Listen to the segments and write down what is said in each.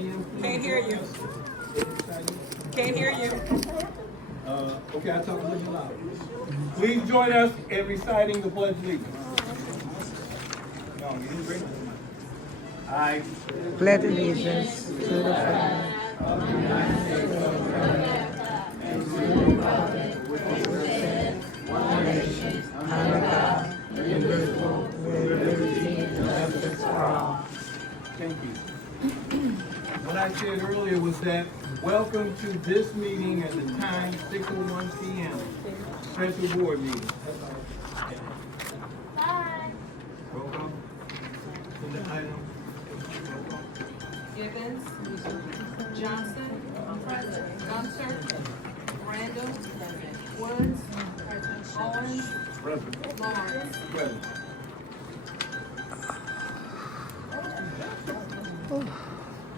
p.m. Can't hear you. Can't hear you. Okay, I'll talk a little louder. Please join us in reciting the Pledge of Allegiance. No, you didn't bring it. I Pledge allegiance to the flag of the United States of America and to the republic which stands one nation under God, indivisible, with liberty and justice for all. Thank you. What I said earlier was that welcome to this meeting at the time 6:01 p.m. Special board meeting. Bye. Roll call. Agenda item. Gibbons. Johnson. Gunter. Randall. Woods. Owens. Lawrence. Present.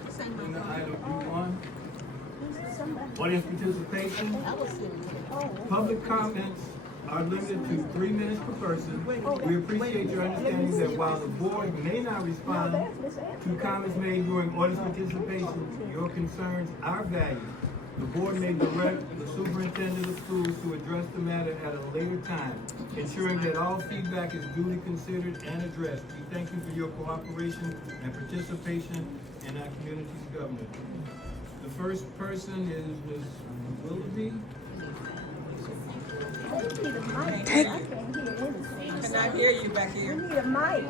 Agenda item B1. Audience participation. Public comments are limited to 3 minutes per person. We appreciate your understanding that while the board may not respond to comments made during audience participation, your concerns are valued. The board may direct the superintendent of schools to address the matter at a later time, ensuring that all feedback is duly considered and addressed. We thank you for your cooperation and participation in our community's government. The first person is Ms. Willoughby. Cannot hear you back here. Need a mic.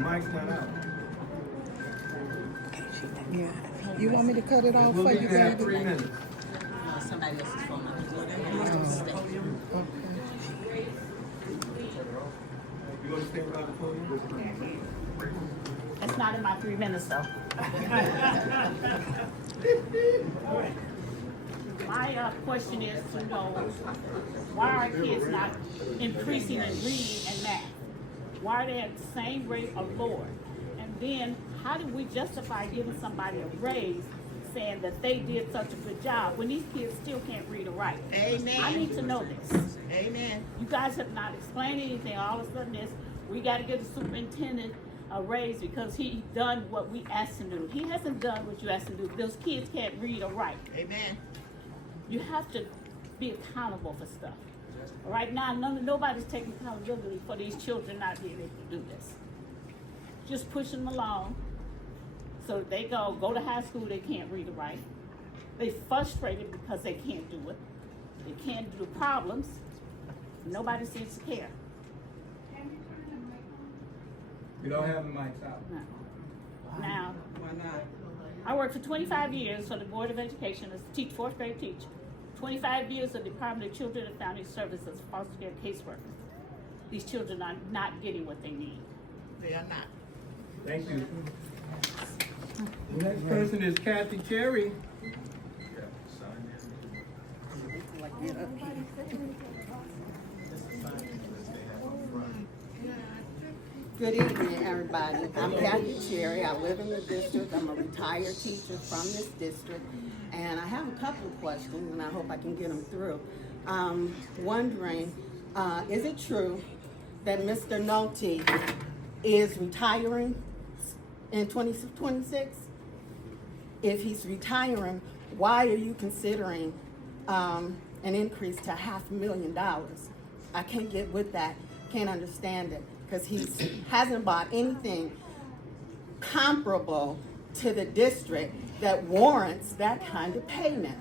Mike's not out. Yeah. You want me to cut it off We'll for leave you, you have baby? 3 minutes. Somebody else's phone number. You want to stay around the podium? It's not in my 3 minutes though. My question is to know, why are kids not increasing in reading and math? Why are they at the same rate or lower? And then, how do we justify giving somebody a raise saying that they did such a good job when these kids still can't read or write? Amen. I need to know this. Amen. You guys have not explained anything. All of a sudden, we got to give the superintendent a raise because he done what we asked him to do. He hasn't done what you asked him to do. Those kids can't read or write. Amen. You have to be accountable for stuff. Right now, nobody's taking accountability for these children not being able to do this. Just pushing them along. So they go to high school, they can't read or write. They frustrated because they can't do it. They can't do the problems. Nobody seems to care. You don't have the mics out. No. Now, Why not? I worked for 25 years for the Board of Education as a fourth grade teacher. 25 years of Department of Children and Family Services foster care caseworker. These children are not getting what they need. They are not. Thank you. The next person is Kathy Cherry. Good evening, everybody. I'm Kathy Cherry. I live in the district. I'm a retired teacher from this district. And I have a couple of questions, and I hope I can get them through. Wondering, is it true that Mr. Nohelty is retiring in 2026? If he's retiring, why are you considering an increase to $500,000? I can't get with that. Can't understand it. Because he hasn't bought anything comparable to the district that warrants that kind of payment.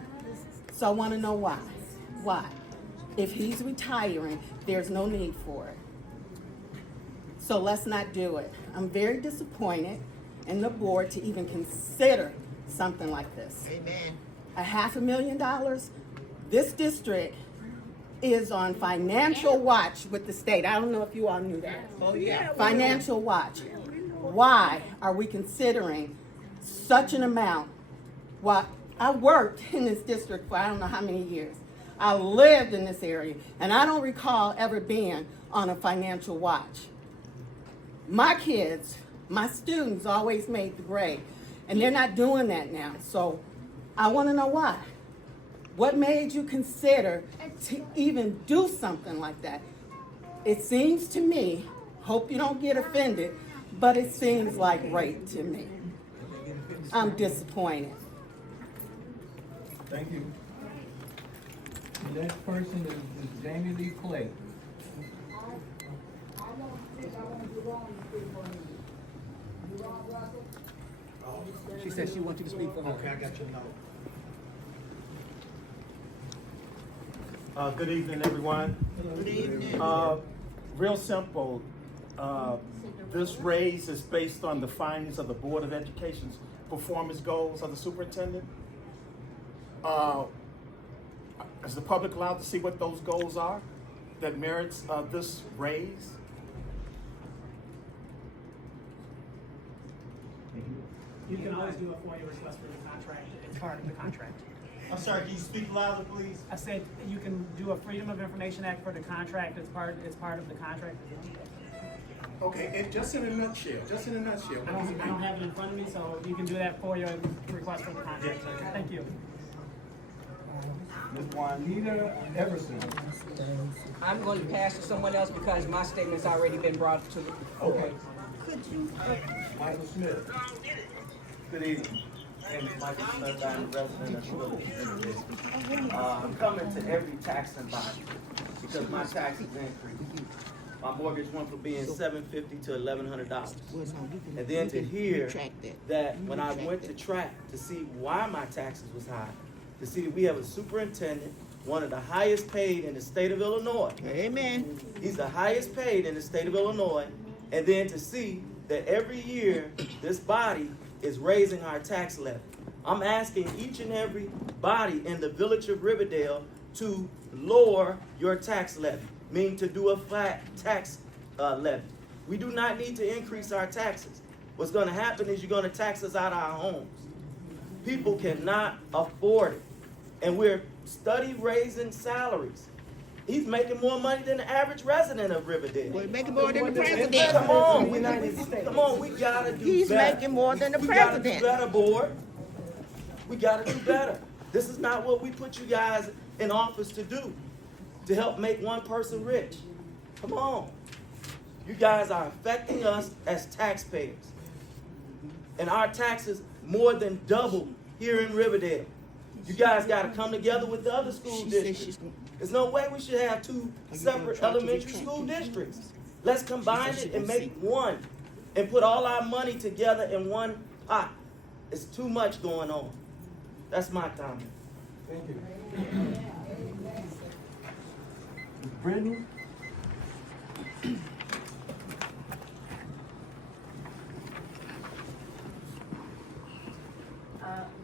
So I want to know why. Why? If he's retiring, there's no need for it. So let's not do it. I'm very disappointed in the board to even consider something like this. Amen. $500,000. This district is on financial watch with the state. I don't know if you all knew that. Oh, yeah. Financial watch. Why are we considering such an amount? Well, I worked in this district for I don't know how many years. I lived in this area, and I don't recall ever being on a financial watch. My kids, my students always made the grade, and they're not doing that now. So I want to know why. What made you consider to even do something like that? It seems to me, hope you don't get offended, but it seems like rape to me. I'm disappointed. Thank you. The next person is Jamie Lee Clay. She said she wants you to speak for her. Okay, I got your note. Good evening, everyone. Good evening. Real simple. This raise is based on the findings of the Board of Education's performance goals of the superintendent. Is the public allowed to see what those goals are that merits this raise? You can always do a FOIA request for the contract. It's part of the contract. I'm sorry, can you speak louder, please? I said you can do a Freedom of Information Act for the contract. It's part of the contract. Okay, and just in a nutshell, I don't have it in front of me, so you can do that FOIA request for the contract. Thank you. Ms. Juanita Everson. I'm going to pass to someone else because my statement's already been brought to the floor. Okay. Michael Smith. Good evening. My name is Michael Smith. I'm a resident of Phillips. I'm coming to every taxing body because my taxes increased. My mortgage went from being $750 to $1,100. And then to hear that when I went to track to see why my taxes was high, to see that we have a superintendent, one of the highest paid in the state of Illinois. Amen. He's the highest paid in the state of Illinois. And then to see that every year this body is raising our tax levy. I'm asking each and every body in the village of Riverdale to lower your tax levy, meaning to do a flat tax levy. We do not need to increase our taxes. What's going to happen is you're going to tax us out of our homes. People cannot afford it. And we're study raising salaries. He's making more money than the average resident of Riverdale. We're making more than the president. Come on, we gotta do He's better. making more than the We gotta president. do better, board. We gotta do better. This is not what we put you guys in office to do, to help make one person rich. Come on. You guys are affecting us as taxpayers. And our taxes more than double here in Riverdale. You guys gotta come together with the other school districts. There's no way we should have two separate elementary school districts. Let's combine it and make one and put all our money together in one pot. It's too much going on. That's my comment. Thank you. Ms. Britton.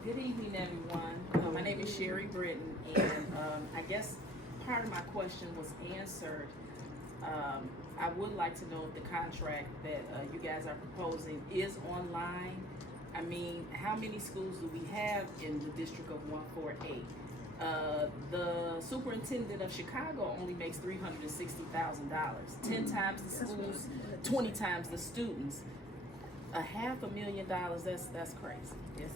Good evening, everyone. My name is Sherry Britton, and I guess part of my question was answered. I would like to know if the contract that you guys are proposing is online. I mean, how many schools do we have in the district of 148? The superintendent of Chicago only makes $360,000. 10 times the schools, 20 times the students. $500,000, that's crazy. Yes,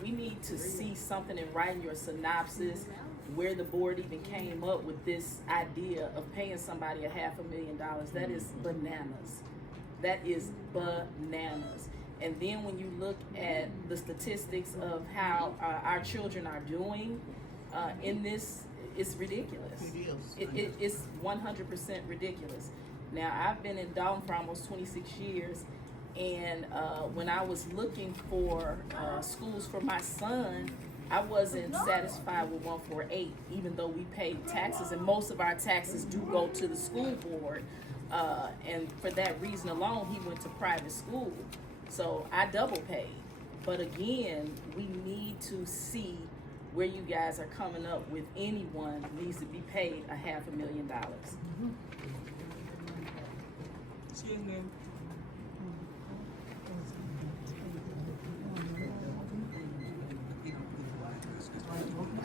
we need to see something in writing, your synopsis, where the board even came up with this idea of paying somebody $500,000. That is bananas. That is bananas. And then when you look at the statistics of how our children are doing in this, it's ridiculous. It's 100% ridiculous. Now, I've been in Dalton for almost 26 years, and when I was looking for schools for my son, I wasn't satisfied with 148, even though we paid taxes, and most of our taxes do go to the school board. And for that reason alone, he went to private school. So I double paid. But again, we need to see where you guys are coming up with anyone needs to be paid $500,000. Excuse me.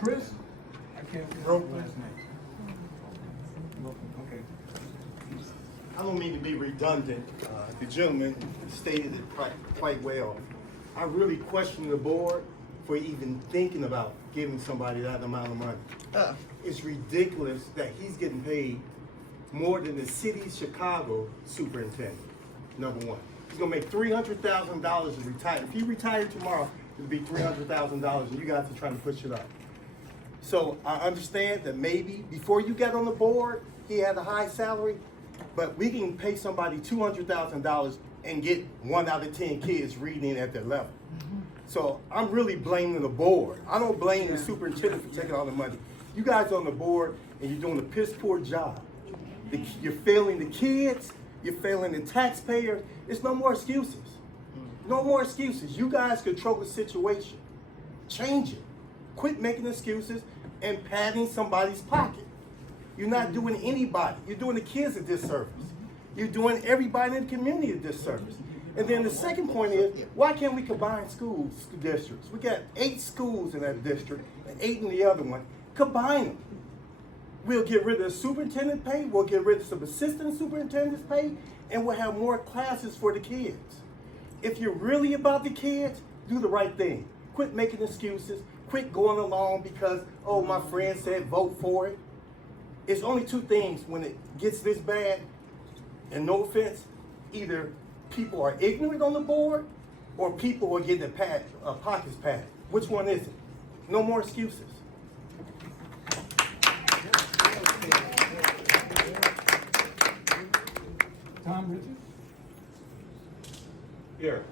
Chris? I can't see your last name. Okay. I don't mean to be redundant. The gentleman stated it quite well. I really question the board for even thinking about giving somebody that amount of money. It's ridiculous that he's getting paid more than the city of Chicago superintendent, number one. He's gonna make $300,000 to retire. If he retired tomorrow, it'd be $300,000, and you guys are trying to push it up. So I understand that maybe before you got on the board, he had a high salary, but we can pay somebody $200,000 and get 1 out of 10 kids reading at their level. So I'm really blaming the board. I don't blame the superintendent for taking all the money. You guys on the board and you're doing a piss poor job. You're failing the kids, you're failing the taxpayers. It's no more excuses. No more excuses. You guys control the situation. Change it. Quit making excuses and padding somebody's pocket. You're not doing anybody. You're doing the kids a disservice. You're doing everybody in the community a disservice. And then the second point is, why can't we combine school districts? We got 8 schools in that district and 8 in the other one. Combine them. We'll get rid of the superintendent pay, we'll get rid of some assistant superintendent's pay, and we'll have more classes for the kids. If you're really about the kids, do the right thing. Quit making excuses. Quit going along because, oh, my friend said vote for it. It's only 2 things when it gets this bad, and no offense, either people are ignorant on the board or people are getting their pockets padded. Which one is it? No more excuses. Tom Richards? Here.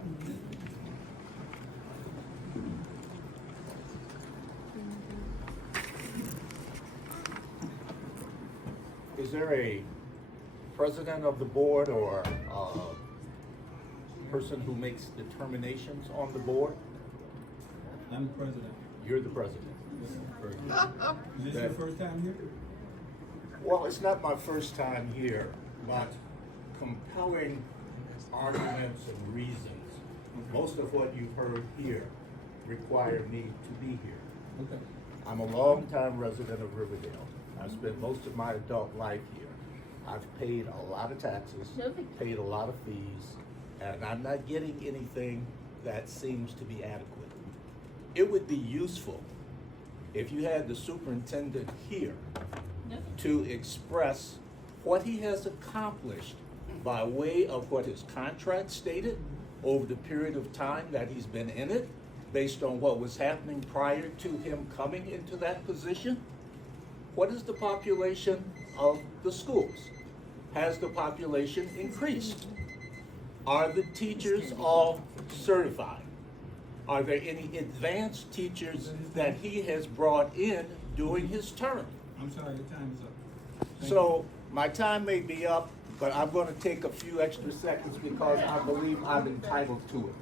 Is there a president of the board or person who makes determinations on the board? I'm the president. You're the president. Is this your first time here? Well, it's not my first time here, but compelling arguments and reasons, most of what you've heard here require me to be here. Okay. I'm a longtime resident of Riverdale. I've spent most of my adult life here. I've paid a lot of taxes, paid a lot of fees, and I'm not getting anything that seems to be adequate. It would be useful if you had the superintendent here to express what he has accomplished by way of what his contract stated over the period of time that he's been in it, based on what was happening prior to him coming into that position. What is the population of the schools? Has the population increased? Are the teachers all certified? Are there any advanced teachers that he has brought in during his term? I'm sorry, your time is up. So my time may be up, but I'm going to take a few extra seconds because I believe I'm entitled to it.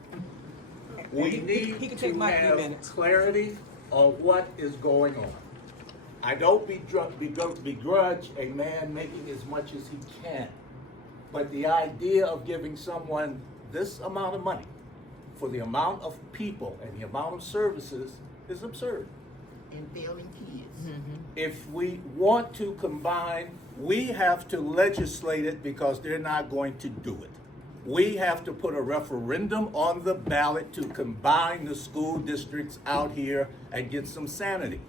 We need He can to take my 3 have minutes. clarity on what is going on. I don't begrudge a man making as much as he can, but the idea of giving someone this amount of money for the amount of people and the amount of services is absurd. And failing kids. If we want to combine, we have to legislate it because they're not going to do it. We have to put a referendum on the ballot to combine the school districts out here and get some sanity.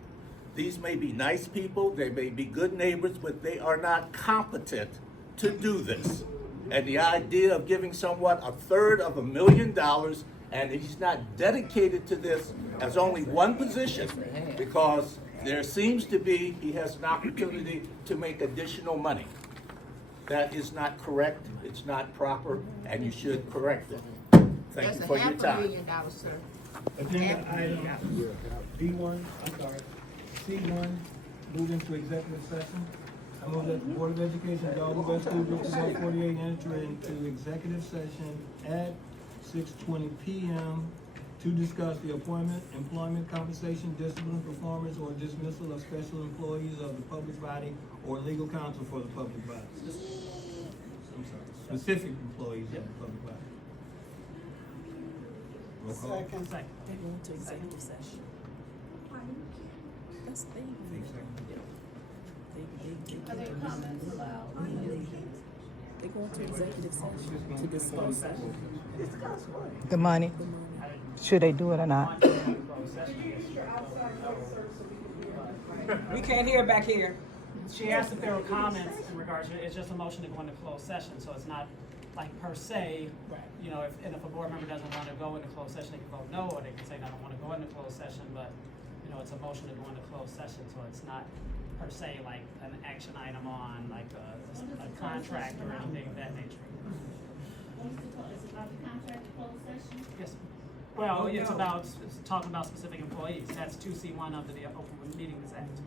These may be nice people, they may be good neighbors, but they are not competent to do this. And the idea of giving someone $250,000 and he's not dedicated to this as only one position, because there seems to be, he has an opportunity to make additional money. That is not correct, it's not proper, and you should correct it. Thank you for your time. $500,000, sir. Agenda item D1, I'm sorry, C1, move into executive session. I move that the Board of Education, Dalton West School District 148, enter into executive session at 6:20 p.m. to discuss the appointment, employment, compensation, discipline, performance, or dismissal of special employees of the public body or legal counsel for the public body. I'm sorry, specific employees of the public body. Roll call. Second. They're going to executive session. That's the thing. Are there comments allowed? They go into executive session to discuss The money. Should they do it or not? We can't hear back here. She asked if there were comments in regards to, it's just a motion to go into closed session, so it's not like per se, you know, if a board member doesn't want to go into closed session, they can vote no, or they can say, I don't want to go into closed session, but, you know, it's a motion to go into closed session, so it's not per se like an action item on like a contract or anything of that nature. Is it about the contract closed session? Yes. Well, it's about, it's talking about specific employees. That's 2C1 of the Open Meetings Act.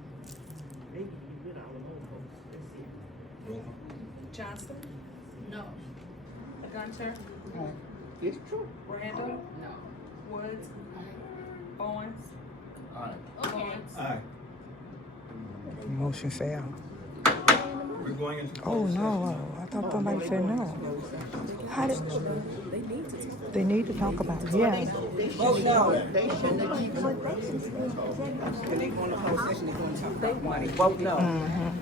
Johnston? No. Gunter? It's true. Randall? No. Woods? Owens? Lawrence? Aye. Motion failed. We're going into. Oh, no, I thought somebody said no. How did? They need to talk about it, yeah. Vote no. When they go into closed session, they're going to talk about money. Vote no.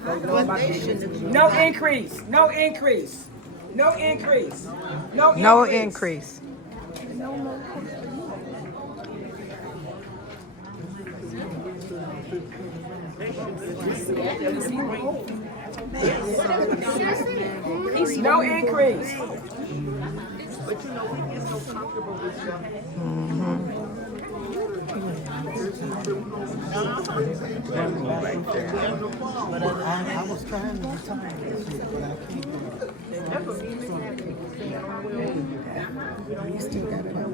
Vote no about this. No increase. No increase. No increase. No increase. No increase. No increase. But you know, we get so comfortable with stuff. But I was trying to retire this week, but I can't do it. You still got it out.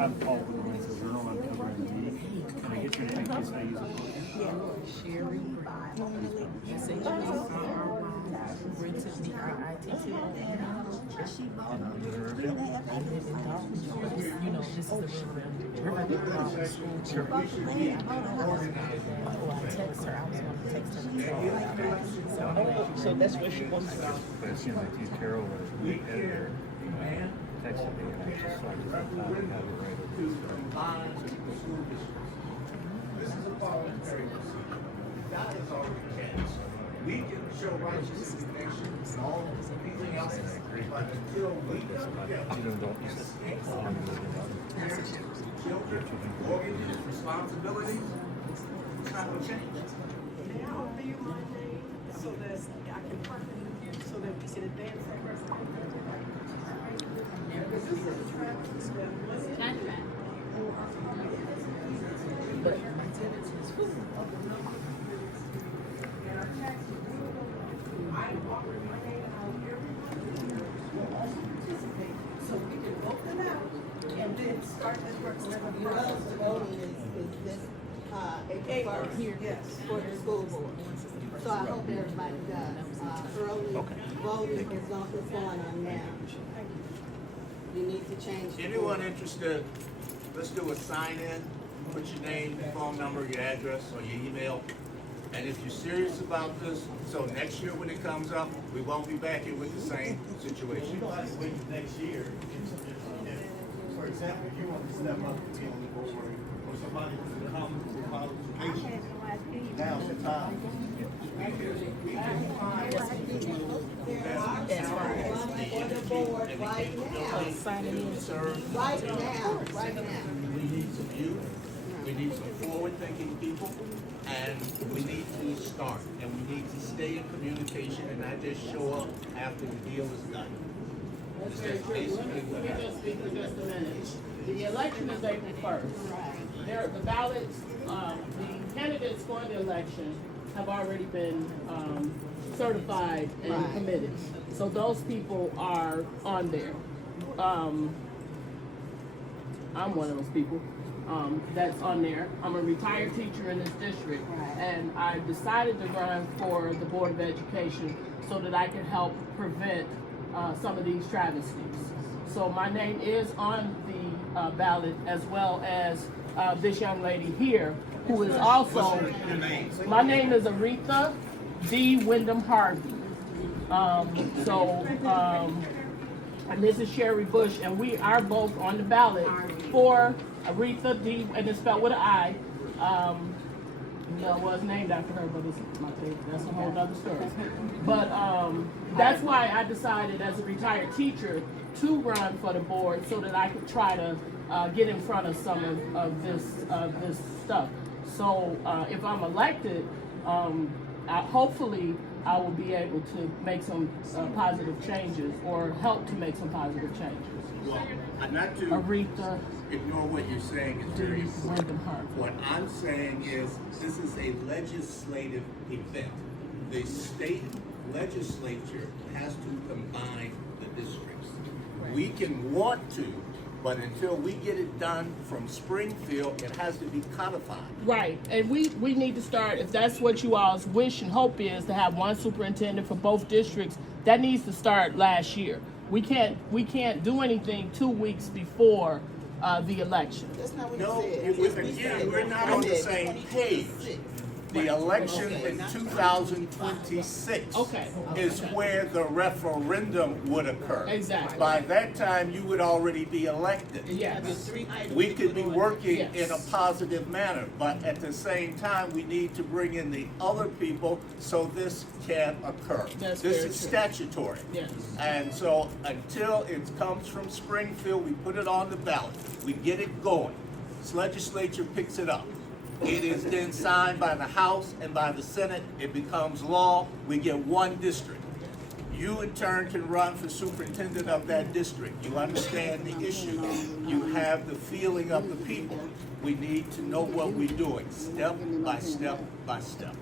I'm Paul with the Journal. I'm covering the meeting. Can I get your name in case I use it? Sherry you know, this is the Riverdale school. I text her. I was going to text her. So that's where she wants to go. But it seems like you, Carol, was the editor, texted me, and I just saw you have it right over this. We can show righteousness and all everything else, but until we organize responsibilities, it's not going to change. So that I can partner with you so that we can advance that But my tenants is food. So we can vote them out and then start this work. Voting is this, April 1st, yes, for the school board. So I hope everybody does. Early voting is going on now. You need to change. Anyone interested, let's do a sign-in, put your name, your phone number, your address, or your email. And if you're serious about this, so next year when it comes up, we won't be back here with the same situation. Wait next year. For example, if you want to step up and be on the board, or somebody to come with qualifications, now's the time. We can find On the board right now. Right now. We need some youth, we need some forward-thinking people, and we need to start, and we need to stay in communication and not just show up after the deal is done. That's basically what Let me just speak for just a minute. The election is April 1st. The ballots, the candidates for the election have already been certified and committed. So those people are on there. I'm one of those people that's on there. I'm a retired teacher in this district, and I decided to run for the Board of Education so that I can help prevent some of these travesties. So my name is on the ballot, as well as this young lady here, who is also, my name is Aretha D. Wyndham Harvey. And this is Sherry Bush, and we are both on the ballot for Aretha D. and it's spelled with an I. Was named after her, but it's my favorite. That's a whole other story. But that's why I decided as a retired teacher to run for the board so that I could try to get in front of some of this stuff. So if I'm elected, hopefully I will be able to make some positive changes or help to make some positive changes. Well, not to Aretha, ignore what you're saying is very Denise, important. Wyndham Hartford. What I'm saying is this is a legislative event. The state legislature has to combine the districts. We can want to, but until we get it done from Springfield, it has to be codified. Right, and we need to start, if that's what you all's wish and hope is, to have one superintendent for both districts, that needs to start last year. We can't do anything 2 weeks before the election. That's not what No, you said. again, we're not on the same page. The election in 2026 Okay. is where the referendum would occur. Exactly. By that time, you would already be elected. Yes. We could be working Yes. in a positive manner, but at the same time, we need to bring in the other people so this can occur. That's This very is true. statutory. Yes. And so until it comes from Springfield, we put it on the ballot. We get it going. This legislature picks it up. It is then signed by the House and by the Senate. It becomes law. We get one district. You in turn can run for superintendent of that district. You understand the issue. You have the feeling of the people. We need to know what we're doing, step by step by step.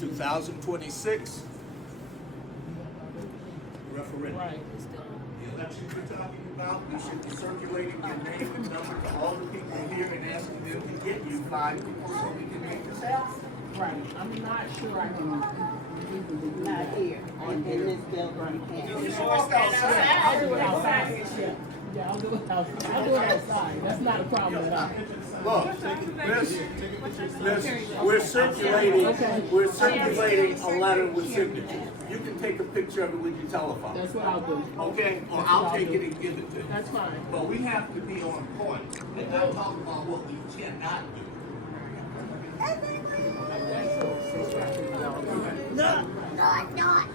2026, referendum. Right. The election we're talking about, we should be circulating your name and number to all the people here and asking them to get you 5 people so we can make this happen. Right, I'm not sure I can. Not here, in this building, we can't. I'll do it outside. Yeah, I'll do it outside. I'll do it outside. That's not a problem at all. Look, we're circulating a letter with signatures. You can take a picture of it with your telephone. That's what I'll do. Okay, or I'll take it and give it to you. That's fine. But we have to be on point and not talk about what we cannot do. No, I'm not.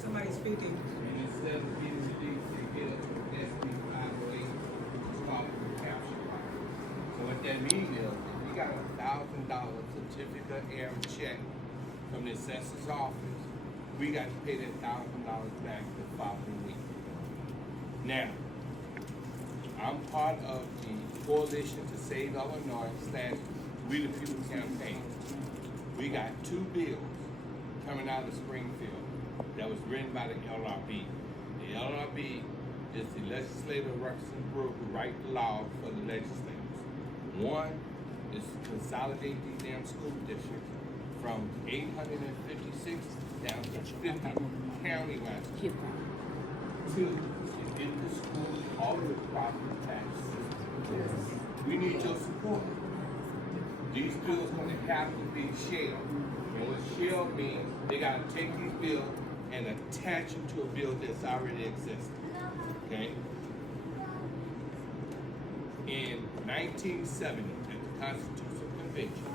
Somebody speaking. So what that means is, if you got $1,000 certificate error check from the assessor's office, we got to pay that $1,000 back the following week. Now, I'm part of the Coalition to Save Illinois / We the People campaign. We got 2 bills coming out of Springfield that was written by the LRB. The LRB is the legislative representative group who write the law for the legislators. One is to consolidate these damn school districts from 856 down to 50 countywide. 2 is to get the school all of the property taxes. We need your support. These bills going to have to be shared. And what share means, they got to take these bills and attach them to a bill that's already existing. Okay? In 1970, at the Constitutional Convention,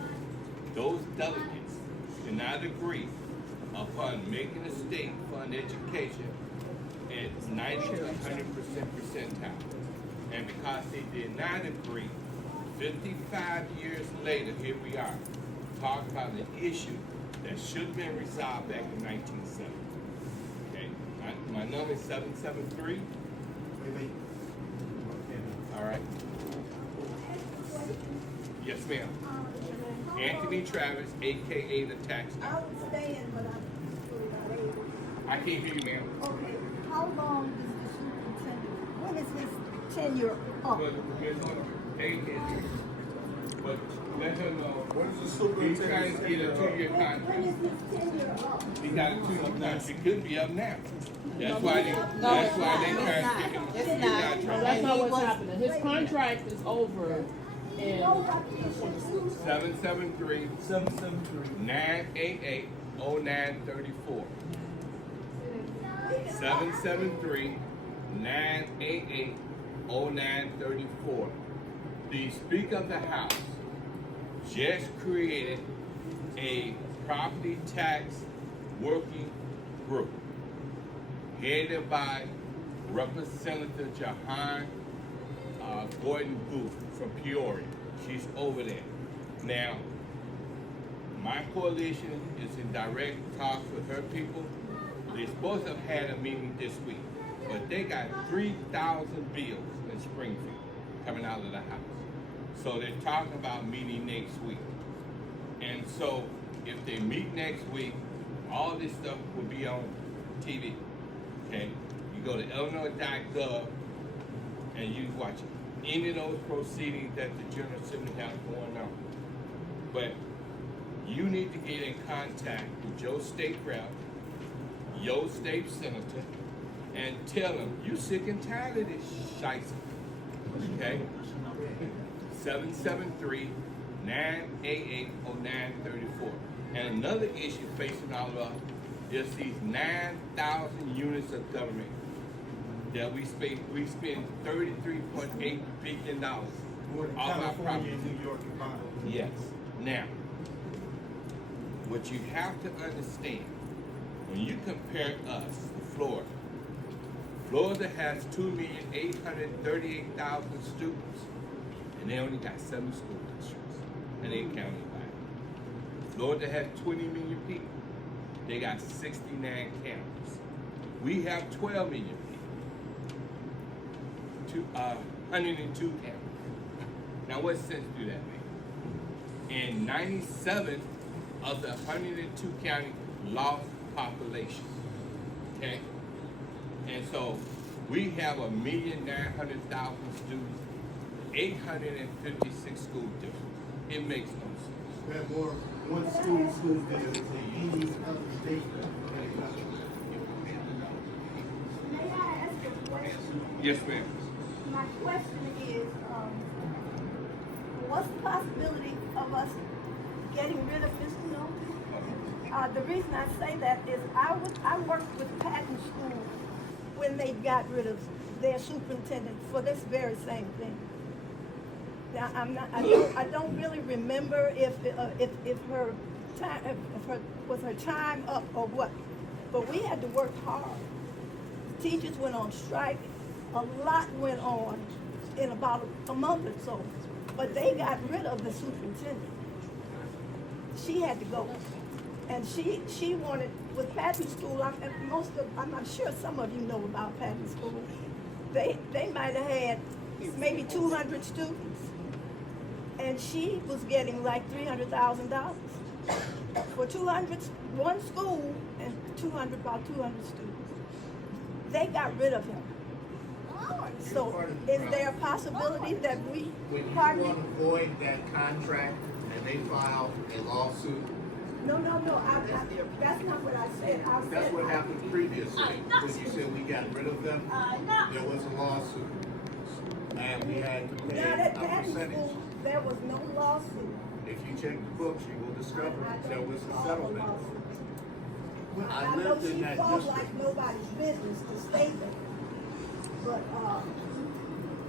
those delegates did not agree upon making the state fund education at 90 to 100% percentile. And because they did not agree, 55 years later, here we are, talking about an issue that should have been resolved back in 1970. Okay, my number is 773. All right. Yes, ma'am. Anthony Travis, AKA the tax. I would stand, but I'm really not able. I can't hear you, ma'am. Okay, how long is the superintendent, when is his tenure up? But we're going to pay his, but let her know. What is the He's superintendent? trying to get a 2-year When contract. is his tenure up? He got a 2-year contract. It could be up now. That's why they it's trying to not. give him a It's 2-year not. No, contract. that's not what's happening. His contract is over 773 988 0934. 773 988 0934. The Speaker of the House just created a property tax working group headed by Representative Jahan Gordon Booth from Peoria. She's over there. Now, my coalition is in direct talks with her people. They're supposed to have had a meeting this week, but they got 3,000 bills in Springfield coming out of the House. So they're talking about meeting next week. And so if they meet next week, all this stuff will be on TV. Okay? You go to Illinois.gov and you watch any of those proceedings that the General Assembly has going on. But you need to get in contact with your state rep, your state senator, and tell them you sick and tired of this shiesty. Okay? 773 988 0934. And another issue facing all of us is these 9,000 units of government that we spend $33.8 billion off our property. New York combined. Yes. Now, what you have to understand, when you compare us to Florida, Florida has 2,838,000 students, and they only got 7 school districts, and they countywide. Florida has 20 million people. They got 69 counties. We have 12 million people. 102 counties. Now, what sense do that make? And 97 of the 102 counties lost population. Okay? And so we have 1,900,000 students, 856 school districts. It makes no sense. We have more one school districts than any other state. May I ask a question? Yes, ma'am. My question is, what's the possibility of us getting rid of Mr. Nohelty? The reason I say that is I worked with Patton School when they got rid of their superintendent for this very same thing. Now, I don't really remember if her time was her time up or what, but we had to work hard. The teachers went on strike. A lot went on in about a month or so, but they got rid of the superintendent. She had to go, and she wanted with Patton School. I'm not sure some of you know about Patton School. They might have had maybe 200 students, and she was getting like $300,000 for 200, one school and about 200 students. They got rid of him. So is there a possibility that we When you want to void that contract and they file a lawsuit, No, that's not what I said. that's what happened previously. When you said we got rid of them, there was a lawsuit. And we had to pay Now a that Patton percentage. School, there was no lawsuit. If you check the books, you will discover there was a settlement. I I know lived in she that fought district. like nobody's business to stay there. But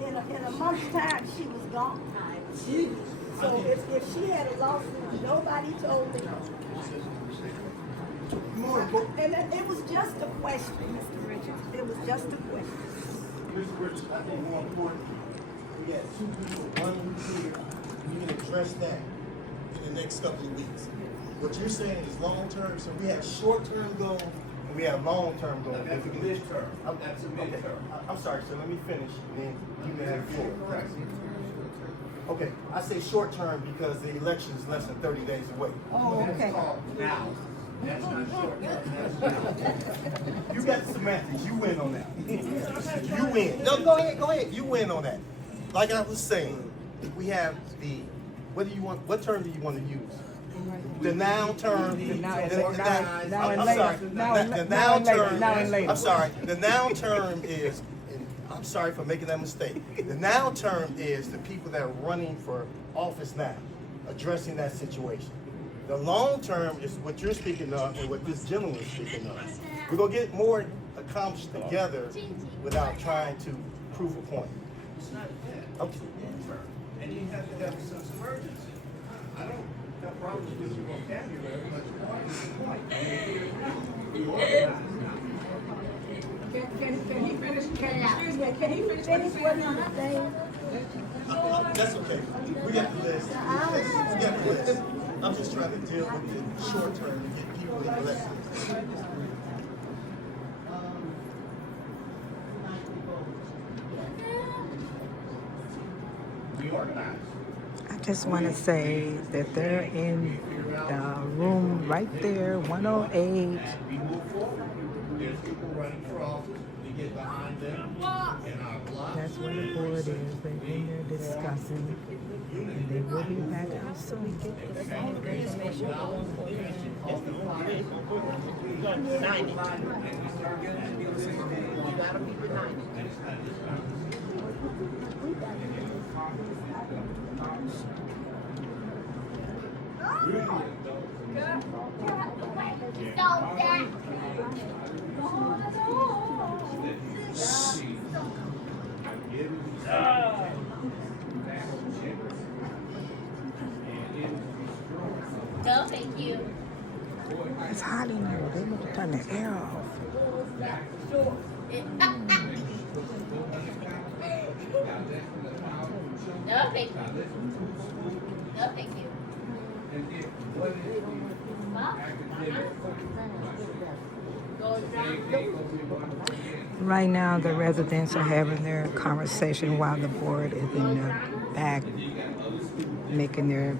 in a month's time, she was gone. So if she had a lawsuit, nobody told me. And it was just a question, Mr. Richards. It was just a question. Mr. Richards, I think more important, we got 2 people, 1 who's here, and you can address that in the next couple of weeks. What you're saying is long-term, so we have short-term goals, and we have long-term goals. That's a midterm. That's a Okay, midterm. I'm sorry, sir, let me finish, and then you may have the floor. Okay, I say short-term because the election is less than 30 days away. Oh, okay. Now, that's not short term, that's now. You got the semantics, you win on that. You win. No, go ahead, you win on that. Like I was saying, we have what term do you want to use? The noun term. The noun term is, I'm sorry for making that mistake. The now term is the people that are running for office now, addressing that situation. The long term is what you're speaking of and what this gentleman is speaking of. We're gonna get more accomplished together without trying to prove a point. Okay. And you have to have a sense of urgency. I don't have problems with your vocabulary, but the point. Can he finish? Can he finish what he's saying? That's okay. We got the list. We got the list. I'm just trying to deal with the short term and get people in the lessons. I just want to say that they're in the room right there, 108. We move forward. There's people running for office. We get behind them in our block. That's where the board is. They've been there discussing. And they will be back out soon. No, thank you. It's hot in here. They need to turn the air off. No, thank you. No, thank you. Right now, the residents are having their conversation while the board is in the back making their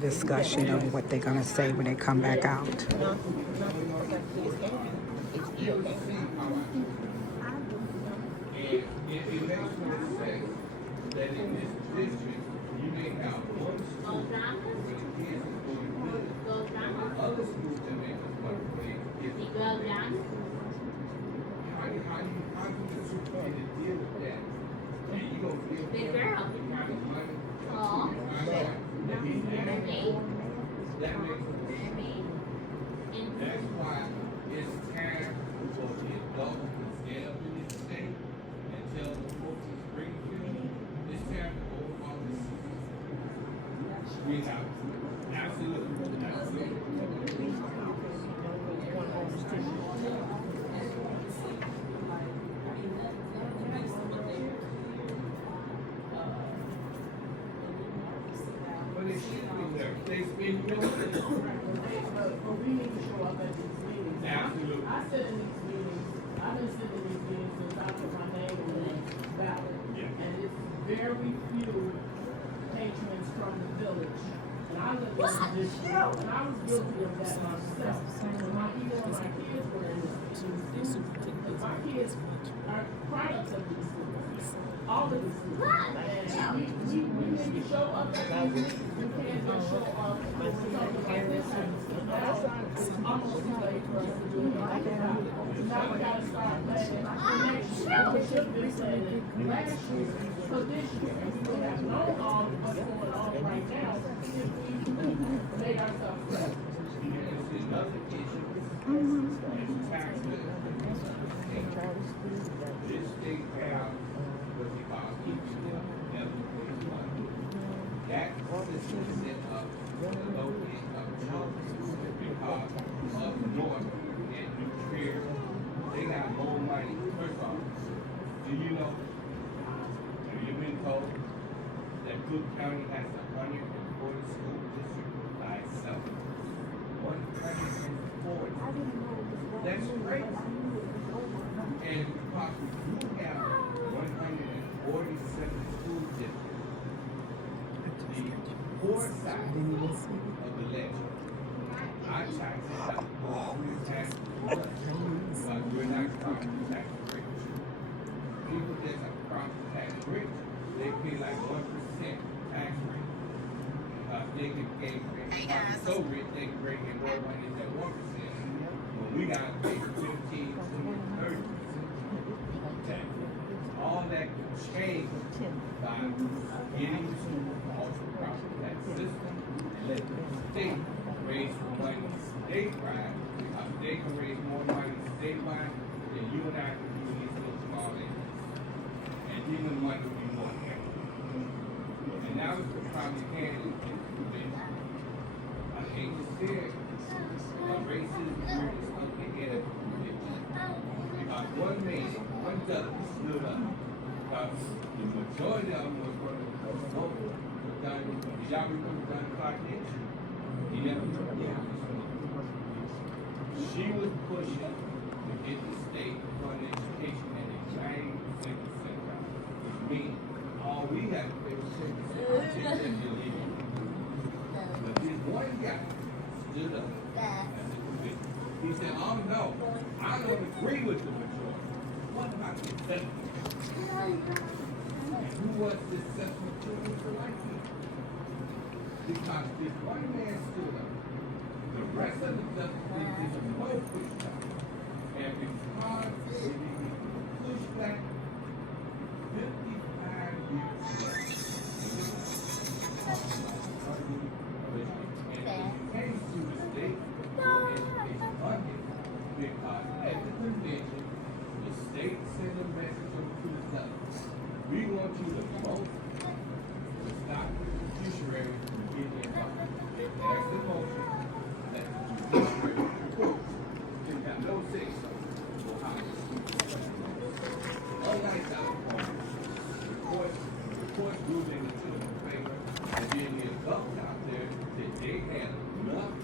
discussion of what they're going to say when they come back out. Big girl. Aw. That's why it's time for the adults to get up in this state and tell the folks in Springfield, it's time to go on this. We have absolutely. They speak But we need to show up at these meetings. Absolutely. I sit in these meetings, I've been sitting in these meetings since I put my name on the ballot. And it's very few patrons from the village. And I live in this district, and I was guilty of that myself. When my kids were in this schools, my kids are products of these schools. All of these schools. And we need to show up at these meetings. We can't just show up with something like this. It's almost too late for us to do it right now. Now we gotta start planning next year. We should have been planning last year. So this year, we would have known all of what's going on right now if we made ourselves ready. This state have what they call that system is set up for the low income children because up north in New Trier, they got more money. First off, do you know, have you been told that Cook County has 140 school districts by itself? 140. That's crazy. And because we have 147 school districts, the poor side of the ledger, our taxes are we're tax but we're not property tax rich. People that are property tax rich, they pay like 1% tax rate. They can gain so rich they can bring in more money than 1%. But we gotta pay 15, 20, 30% tax. All that system and let the state raise money statewide, because they can raise more money statewide than you and I can do in these little small areas. And even the money will be more effective. And now it's the problem hand in this. I hate to say it, but racism here is up the head of the convention. Because one man, one judge stood up, because the majority of them was working for the vote. Y'all remember Don Clark Nixon? He never took the office. She was pushing to get the state to fund education at a 90% percentile, which means all we have to pay was 10%. I'll take that illegal. But this one guy stood up as a convict. He said, oh no, I don't agree with the majority. What about the assessment? And who was this assessment to Mr. Lightning? Because this one man stood up. The rest of the justices did no pushback. And because they didn't push back, 55 years later, and it came to the state education funding because at the convention, the state sent a message to the government. We want you to vote to stop the judiciary from getting involved. They passed the motion that the judiciary courts didn't have no say so for how to speak. Unlike California, the courts ruled in the children's favor, and then the adults out there that they had enough,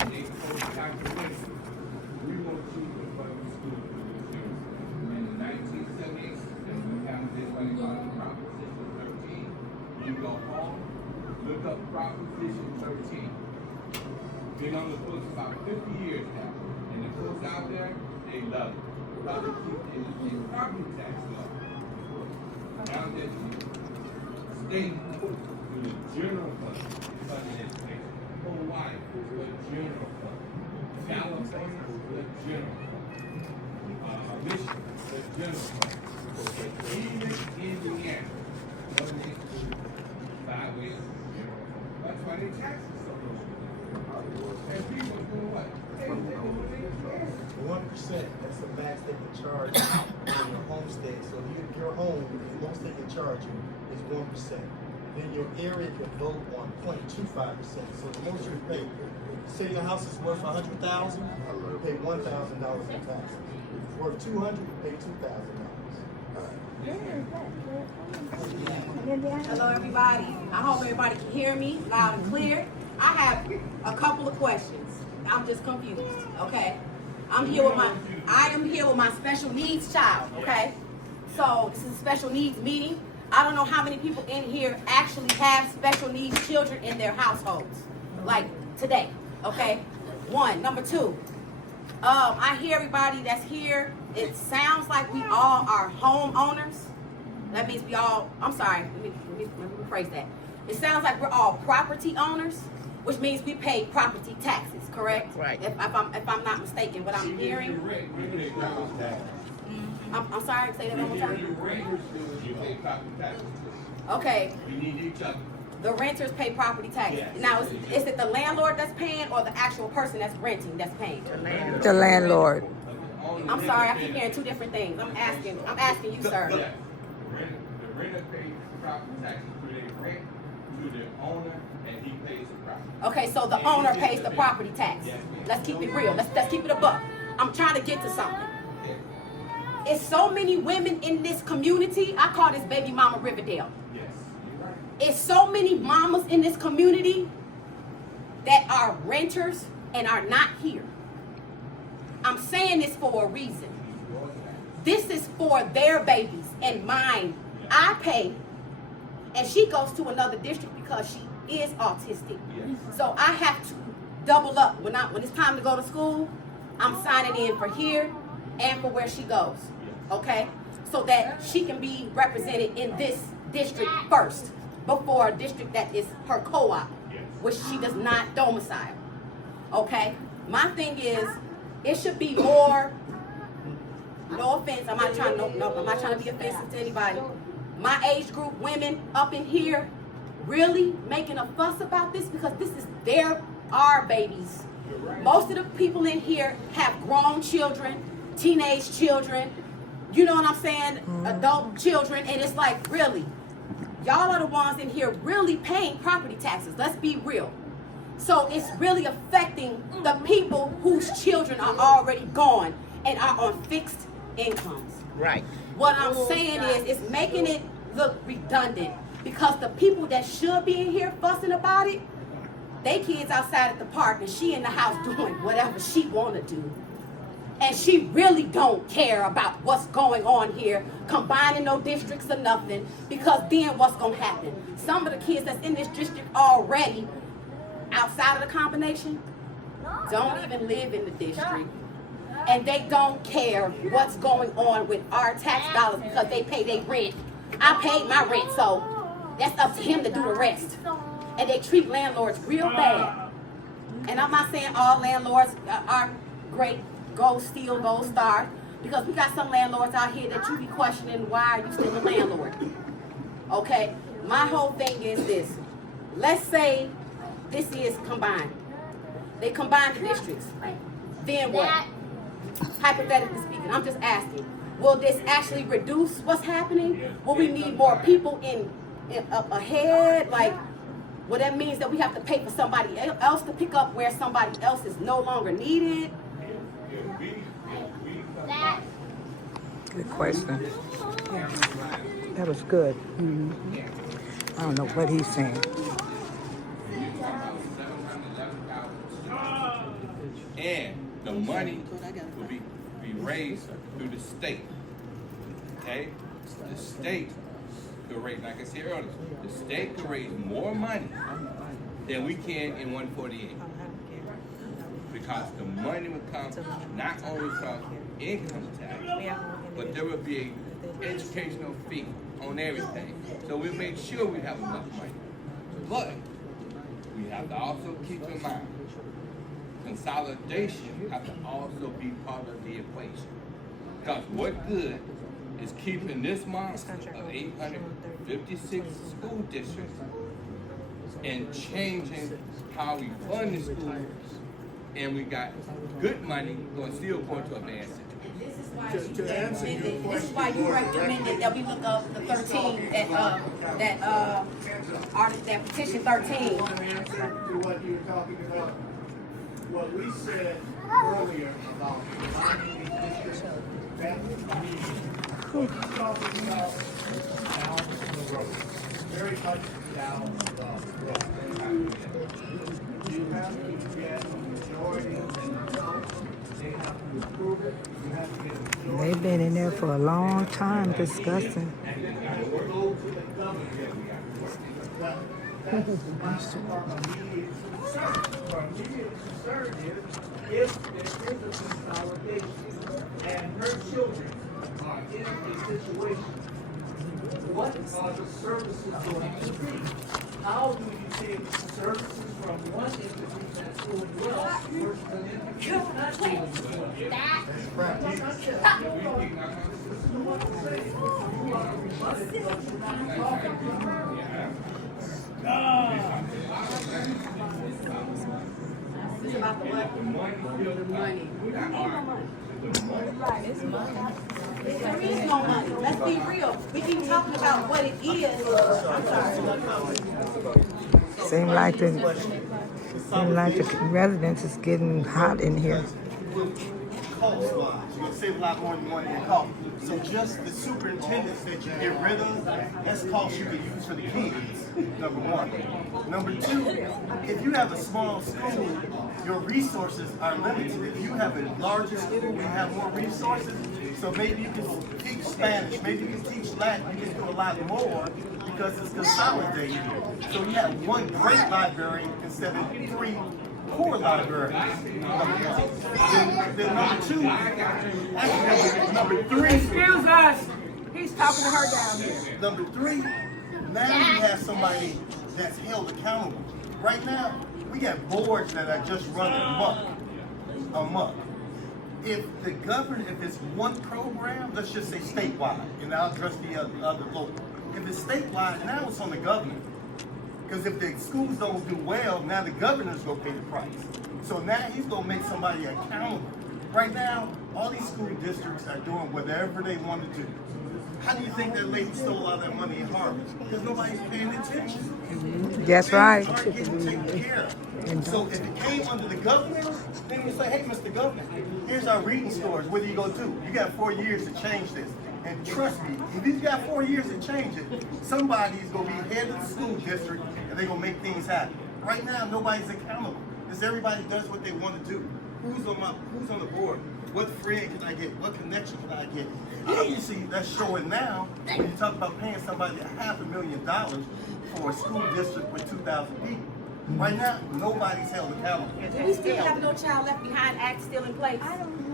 and they told the calculation, we want you to run the school for the children. And in 1978, that's what happened. This what they call it Proposition 13. You go home, look up Proposition 13. Been on the books about 50 years now. And the folks out there, they love it. Because they keep the property tax law. Now that the state to the general fund, funding education. Hawaii is the general fund. California is the general fund. Michigan is the general fund. But even Indiana doesn't include byway of the general fund. That's why they tax us so much. And people do what? They do what they can. 1%, that's the max they can charge on your homestead. So your home, the most they can charge you is 1%. Then your area can vote on 0.25%. So the most you pay, say your house is worth $100,000, you pay $1,000 in taxes. If it's worth $200,000, you pay $2,000. Hello everybody. I hope everybody can hear me loud and clear. I have a couple of questions. I'm just confused, okay? I am here with my special needs child, okay? So this is a special needs meeting. I don't know how many people in here actually have special needs children in their households, like today, okay? One. Number two, I hear everybody that's here, it sounds like we all are homeowners. That means we all, I'm sorry, let me rephrase that. It sounds like we're all property owners, which means we pay property taxes, correct? Right. If I'm not mistaken, what I'm hearing. I'm sorry, say that one more time. Okay. We need each other. The renters pay property taxes. Yes. Now, is it the landlord that's paying or the actual person that's renting that's paying? The landlord. I'm sorry, I keep hearing two different things. I'm asking you, sir. Yes. The renter pays property taxes to their rent, to the owner, and he pays the property. Okay, so the owner pays the property tax. Yes. Let's keep it real. Let's keep it a buck. I'm trying to get to something. It's so many women in this community. I call this baby mama Riverdale. Yes, you're right. It's so many mamas in this community that are renters and are not here. I'm saying this for a reason. This is for their babies and mine. I pay, and she goes to another district because she is autistic. Yes. So I have to double up. When it's time to go to school, I'm signing in for here and for where she goes. Okay? So that she can be represented in this district first before a district that is her co-op, which she does not domicile. Okay? My thing is, it should be more, no offense, I'm not trying to be offensive to anybody. My age group women up in here, really making a fuss about this because this is our babies. Most of the people in here have grown children, teenage children, you know what I'm saying, adult children, and it's like, really, y'all are the ones in here really paying property taxes. Let's be real. So it's really affecting the people whose children are already gone and are on fixed incomes. Right. What I'm saying is, it's making it look redundant because the people that should be in here fussing about it, they kids outside at the park and she in the house doing whatever she wanna do. And she really don't care about what's going on here, combining no districts or nothing, because then what's gonna happen? Some of the kids that's in this district already, outside of the combination, don't even live in the district. And they don't care what's going on with our tax dollars because they pay their rent. I paid my rent, so that's up to him to do the rest. And they treat landlords real bad. And I'm not saying all landlords are great, gold steel, gold star, because we got some landlords out here that you be questioning, why are you still a landlord? Okay, my whole thing is this. Let's say this is combined. They combine the districts. Then what? Hypothetically speaking, I'm just asking, will this actually reduce what's happening? Will we need more people in ahead? Like, well, that means that we have to pay for somebody else to pick up where somebody else is no longer needed? Good question. That was good. I don't know what he's saying. And the money will be raised through the state. Okay? The state could raise, like I said earlier, the state could raise more money than we can in 148. Because the money would come not only from income tax, but there will be an educational fee on everything. So we'll make sure we have enough money. But we have to also keep in mind, consolidation has to also be part of the equation. Because what good is keeping this monster of 856 school districts and changing how we fund the schools, and we got good money still going to advance it. This is why you recommended that we look up the 13, that petition 13. To what you were talking about, what we said earlier about combining these districts, we're talking about down the road, very much down the road. You have to get a majority of the votes. They have to approve it. You have to get a majority. They've been in there for a long time discussing. And then you go to the governor. That's our immediate concern. Our immediate concern is if there is a consolidation and her children are in a situation, what are the services going to be? How do you take services from one entity that's doing well versus an entity that's not doing well? That's right. This is what I'm saying. You are rebutted, but you're not talking to her. It's about the what? The money. Right, it's money. There is no money. Let's be real. We keep talking about what it is. I'm sorry. Seem like the residents is getting hot in here. Cost-wise, you're gonna save a lot more than money in cost. So just the superintendents that you get rid of, that's cost you could use for the kids, number one. Number two, if you have a small school, your resources are limited. If you have a larger school, you have more resources. So maybe you can teach Spanish, maybe you can teach Latin, you can do a lot more because it's consolidated. So you have one great library instead of 3 poor libraries. Then number two, actually number 3. Excuse us. He's talking to her down here. Number 3, now you have somebody that's held accountable. Right now, we got boards that are just running amok. If the governor, if it's one program, let's just say statewide, and I'll address the other local. If it's statewide, now it's on the governor Because if the schools don't do well, now the governor's gonna pay the price. So now he's gonna make somebody accountable. Right now, all these school districts are doing whatever they want to do. How do you think that lady stole all that money in Harvard? Because nobody's paying attention. That's right. Things aren't getting taken care of. So if it came under the governor, then you say, hey, Mr. Governor, here's our reading scores. What are you gonna do? You got 4 years to change this. And trust me, if you got 4 years to change it, somebody's gonna be head of the school district and they're gonna make things happen. Right now, nobody's accountable. Because everybody does what they want to do. Who's on the board? What friend can I get? What connection can I get? Obviously, that's showing now when you talk about paying somebody $500,000 for a school district with 2,000 people. Right now, nobody's held accountable. Do we still have No Child Left Behind Act still in place?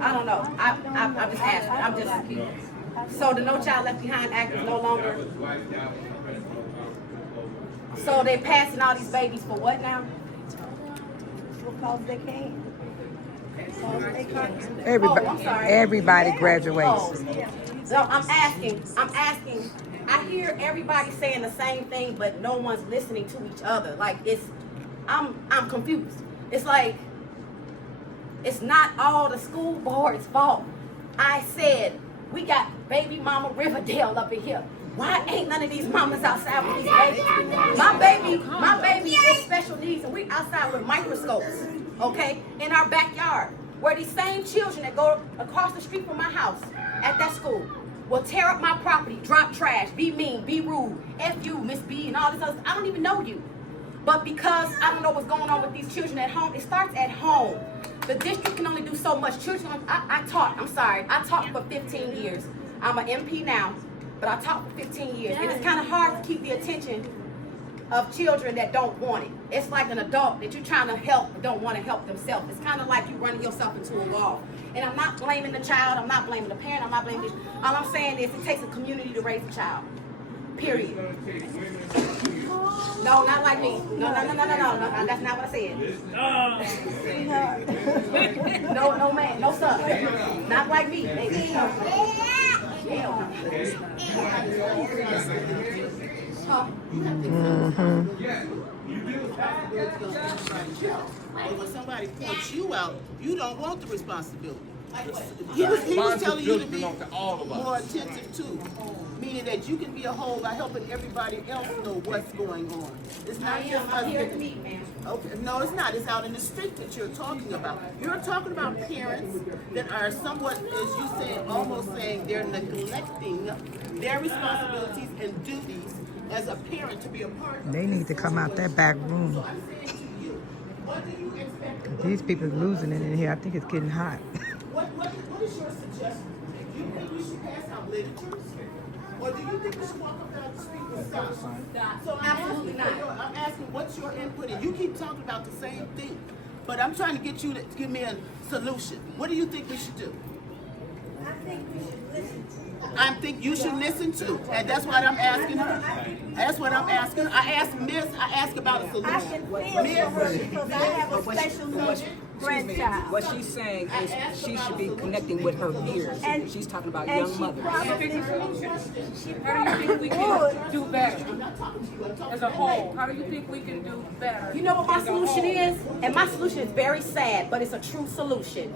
I don't know. I'm just asking. I'm just. So the No Child Left Behind Act is no longer. So they passing all these babies for what now? Because they can't. Everybody graduates. Oh. So I'm asking. I hear everybody saying the same thing, but no one's listening to each other. Like I'm confused. It's like it's not all the school board's fault. I said we got baby mama Riverdale up in here. Why ain't none of these mamas outside with these babies? My baby is special needs, and we outside with microscopes, okay, in our backyard, where these same children that go across the street from my house at that school will tear up my property, drop trash, be mean, be rude, F you, Miss B, and all this other stuff. I don't even know you. But because I don't know what's going on with these children at home, it starts at home. The district can only do so much. Children, I taught for 15 years. I'm an MP now, but I taught for 15 years. And it's kind of hard to keep the attention of children that don't want it. It's like an adult that you're trying to help but don't want to help themselves. It's kind of like you running yourself into a wall. And I'm not blaming the child. I'm not blaming the parent. I'm not blaming this. All I'm saying is it takes a community to raise a child. Period. No, not like me. No, that's not what I said. No, man, no son. Not like me, baby. When somebody points you out, you don't want the responsibility. He was telling you to be more attentive too, meaning that you can be a whole by helping everybody else know what's going on. It's not just us. Okay, no, it's not. It's out in the street that you're talking about. You're talking about parents that are somewhat, as you say, almost saying they're neglecting their responsibilities and duties as a parent to be a part of. They need to come out that back room. What do you expect? These people are losing it in here. I think it's getting hot. What is your suggestion? Do you think we should pass out literatures? Or do you think we should walk up down the street with signs? So Absolutely not. I'm asking what's your input? And you keep talking about the same thing. But I'm trying to get you to give me a solution. What do you think we should do? I think we should listen to. I think you should listen to. And that's what I'm asking her. That's what I'm asking. I asked about a solution. I can feel for her because I have a special needs grandchild. What she's saying is she should be connecting with her peers. And she's talking about and young she mothers. probably How do you think we can do better as a whole? How do you think we can do better? You know what my solution is? And my solution is very sad, but it's a true solution.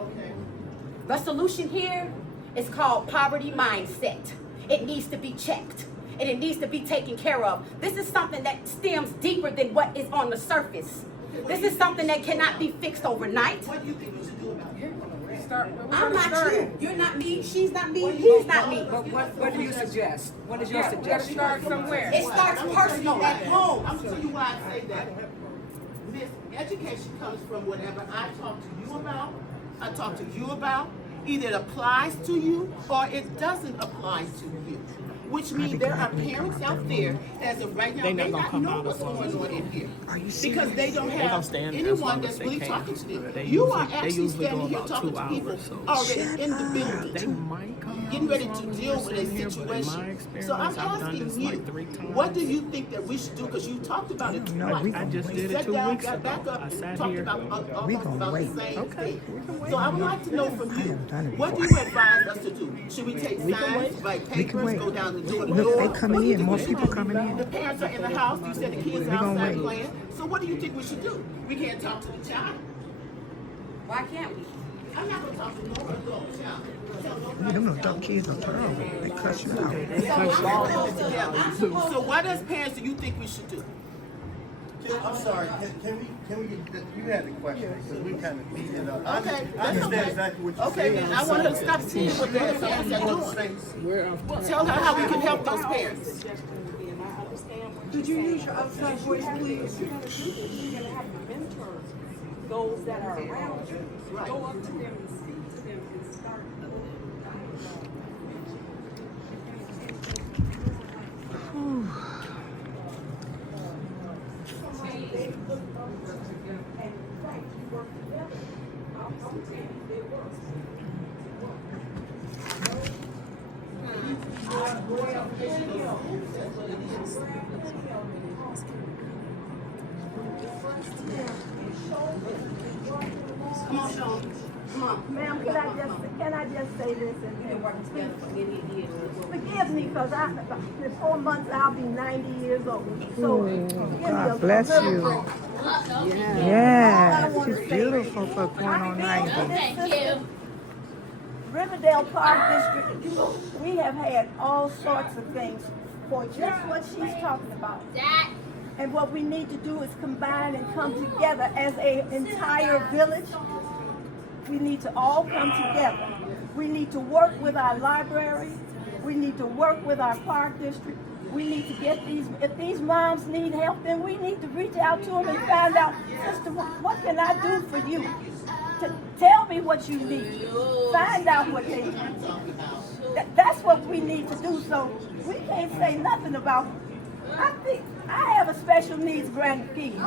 The solution here is called poverty mindset. It needs to be checked. And it needs to be taken care of. This is something that stems deeper than what is on the surface. This is something that cannot be fixed overnight. What do you think we should do about it? I'm not you. You're not me. She's not me. He's not me. But what do you suggest? What is your suggestion? Start somewhere. It starts personal at home. I'm going to tell you why I say that. This education comes from whatever I talk to you about. Either it applies to you or it doesn't apply to you. Which means there are parents out there as of right now, they not know what's going on in here. Because they don't have anyone that's really talking to them. You are actually standing here talking to people already in the building, getting ready to deal with a situation. So I'm asking you, what do you think that we should do? Because you talked about it twice. I just did it Sat 2 down, weeks got ago. back up, I and sat talked here. about We almost gonna about wait. the same Okay, thing. we can wait. So I would like to know from you, haven't done it what do before. you advise us to do? Should we take signs, write We can papers, wait. go down want to do it. Look, they coming in. More people coming in. The parents are in the house. You said the kids are We gonna outside wait. playing. So what do you think we should do? We can't talk to the child. Why can't we? I'm not gonna talk to no adult child. Them adult kids are terrible. They cuss you out. So what as parents do you think we should do? I'm sorry, can we get, you had the question, because we kind of beat it up. Okay, I understand exactly what you're saying. then I want her to stop seeing what the parents are doing. Tell her how we can help those parents. Did you use your outside voice, please? You're gonna have your mentors, those that are around you, go up to them and speak to them and start. Come on, Sean. Come on. Ma'am, can I just say this and please forgive me because in 4 months I'll be 90 years old. So give me God bless you. Yeah, she's beautiful for going on 90. Thank you. Riverdale Park District, we have had all sorts of things for just what she's talking about. And what we need to do is combine and come together as an entire village. We need to all come together. We need to work with our library. We need to work with our park district. We need to get if these moms need help, then we need to reach out to them and find out, sister, what can I do for you? Tell me what you need. Find out what they need. That's what we need to do. So we can't say nothing about, I think, I have a special needs grandkid.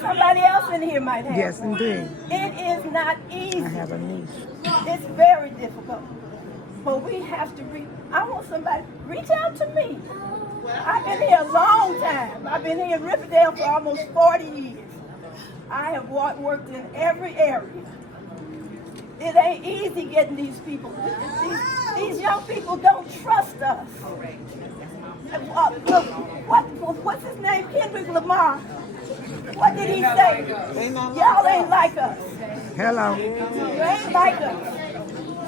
Somebody else in here might have. Yes, indeed. It is not easy. I have a niece. It's very difficult. But we have to I want somebody, reach out to me. I've been here a long time. I've been here in Riverdale for almost 40 years. I have worked in every area. It ain't easy getting these people. These young people don't trust us. Look, what's his name? Kendrick Lamar. What did he say? Y'all ain't like us. Hello. You ain't like us.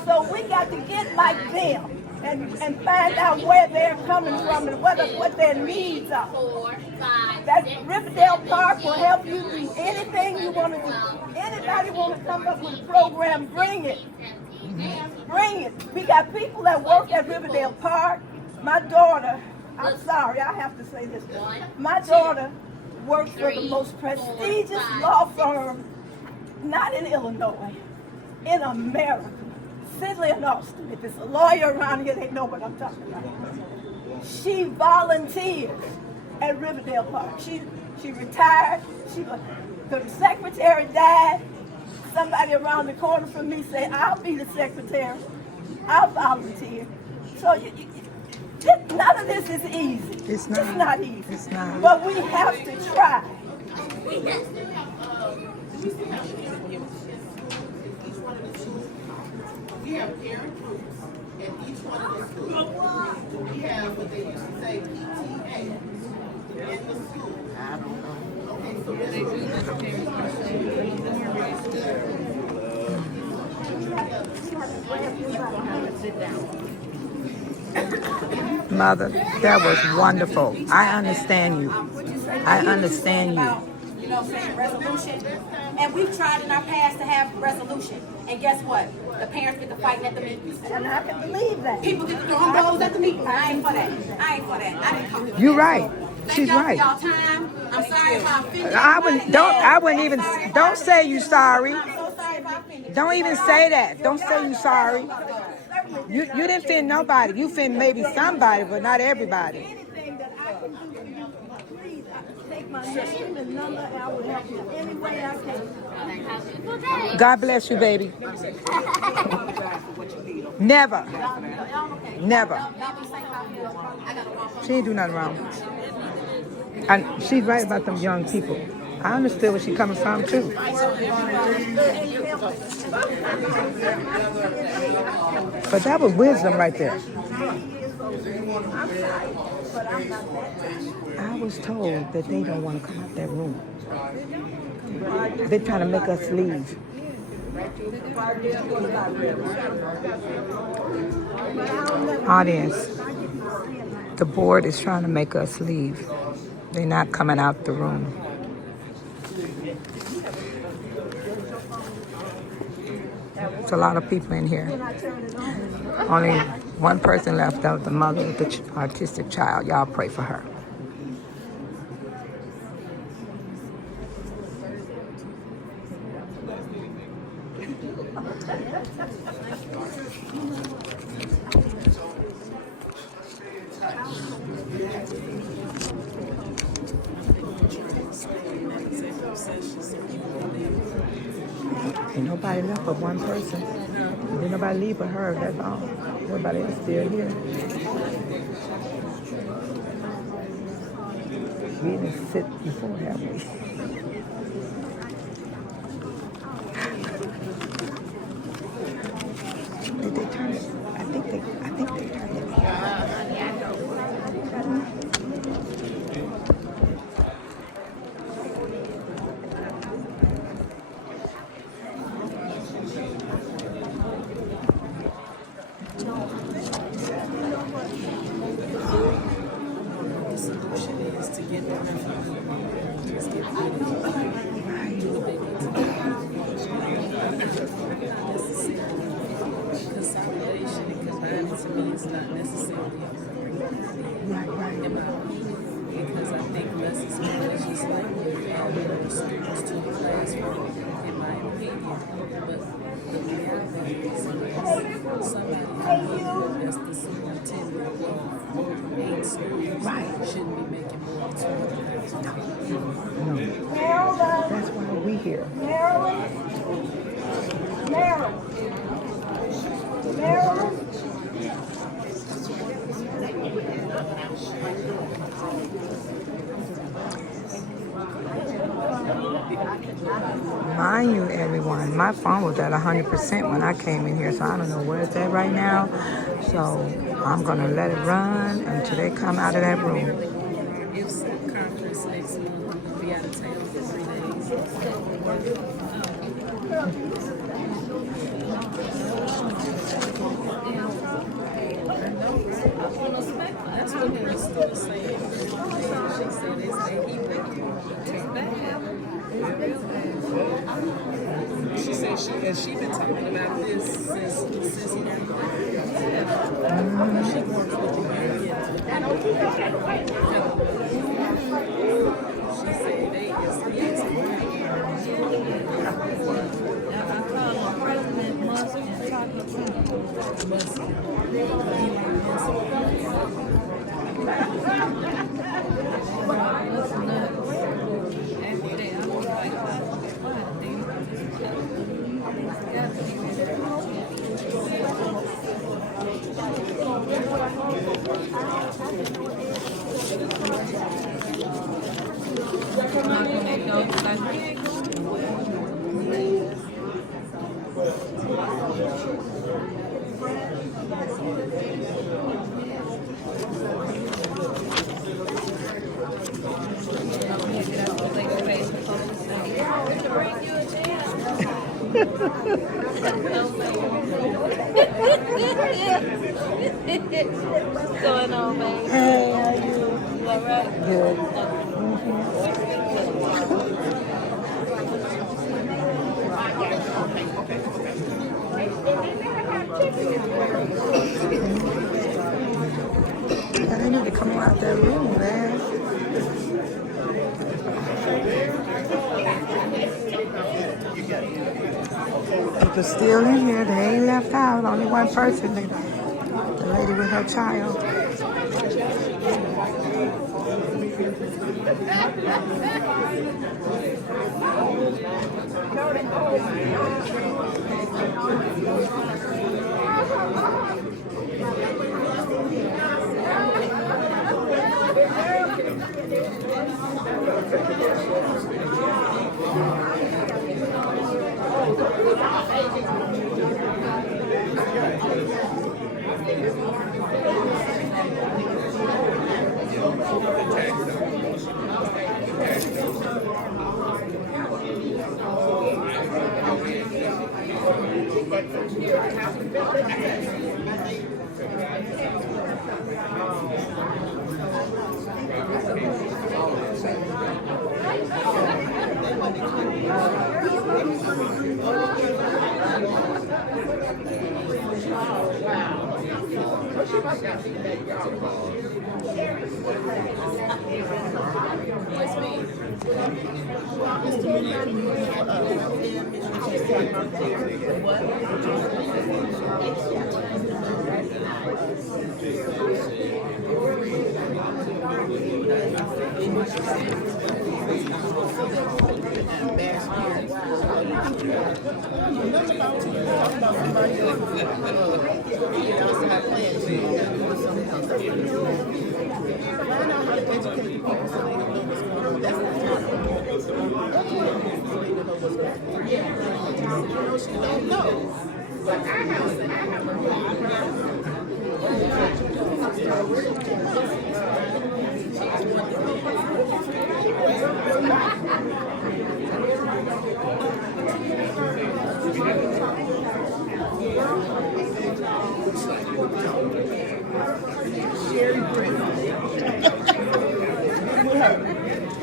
So we got to get like them and find out where they're coming from and what their needs are. That Riverdale Park will help you do anything you want to do. Anybody want to come up with a program, bring it. Bring it. We got people that work at Riverdale Park. My daughter, I'm sorry, I have to say this. My daughter works for the most prestigious law firm, not in Illinois, in America. Sidley and Austin. If it's a lawyer around here, they know what I'm talking about. She volunteers at Riverdale Park. She retired. The secretary died. Somebody around the corner from me said, I'll be the secretary. I'll volunteer. So none of this is easy. It's not easy. It's not. But we have to try. We have parent groups at each one of the schools. We have what they used to say PTA in the school. I don't know. Okay, so Mother, that was wonderful. I understand you. I understand you. You know what I'm saying, resolution. And we've tried in our past to have resolution. And guess what? The parents get to fight at the meetings. And I can believe that. People get to throw blows at the meetings. I ain't for that. I ain't for that. I didn't come to You're right. She's Thank right. y'all for y'all time. I'm sorry if I offended I wouldn't even, don't say you sorry. I'm so sorry if I offended Don't even say that. Don't say you sorry. You didn't offend nobody. You offend maybe somebody, but not everybody. Anything that I can do for you, please take my name and number, and I will help you any way I can. God bless you, baby. Never. Never. She ain't do nothing wrong. And she's right about them young people. I understood where she's coming from, too. But that was wisdom right there. I'm sorry, but I'm not that type. I was told that they don't want to come out that room. They're trying to make us leave. Audience, the board is trying to make us leave. They're not coming out the room. There's a lot of people in here. Only one person left out, the mother of the autistic child. Y'all pray for her. Ain't nobody left but one person. Didn't nobody leave but her, that's all. Everybody else still here. We didn't sit before, have we? Did they turn it? I think they turned it. Because I think less is more is just like adding students to the classroom, in my opinion. But the reality is somebody as the superintendent of 8 schools shouldn't be making more than $200,000. No. That's why we here. Mind you, everyone, my phone was at 100% when I came in here, so I don't know where it's at right now. So I'm gonna let it run until they come out of that room. If some conference next month, we'll be out of town for 3 days. That's what they were still saying. She said they say he She said she been talking about this since he got She works with the union. She said they is I called him President Musk and talking What's going on, baby? Hey, how are you? You all right? Good. I need to come out that room, man. People still in here. They ain't left out. Only one person. The lady with her child.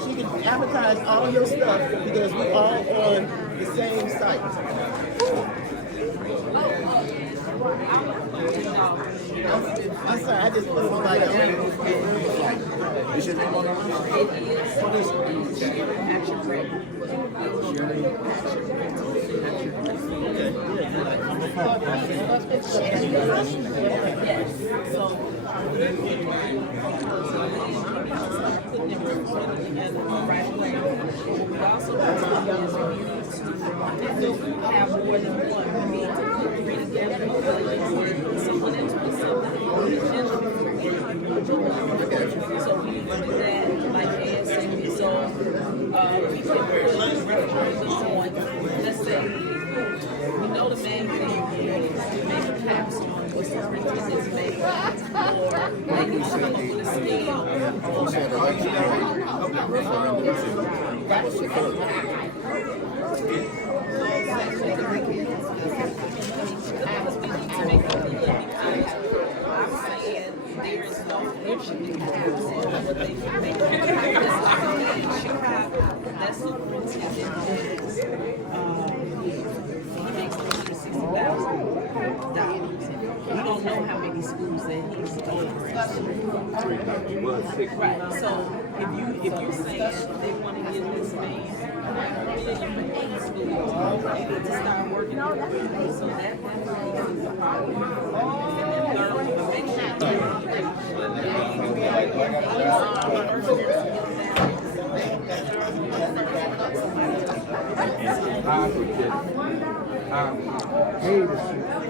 She can advertise all your stuff because we're all on the same site. I'm sorry, I just put somebody else. Is your name on there? What is it? Have more than one. We need to read together or someone else put something so we need to do that like Ann said. So we can represent someone. Let's say we know the man made a capstone or superintendent's made or they need to come up with a scale. There is no option to have what they can make. That superintendent is, he makes $160,000. We don't know how many schools that he's delivering. Right. So if you say they want to give this man $1 million for 8 schools, they need to start working on it. So that is a problem. And then third, make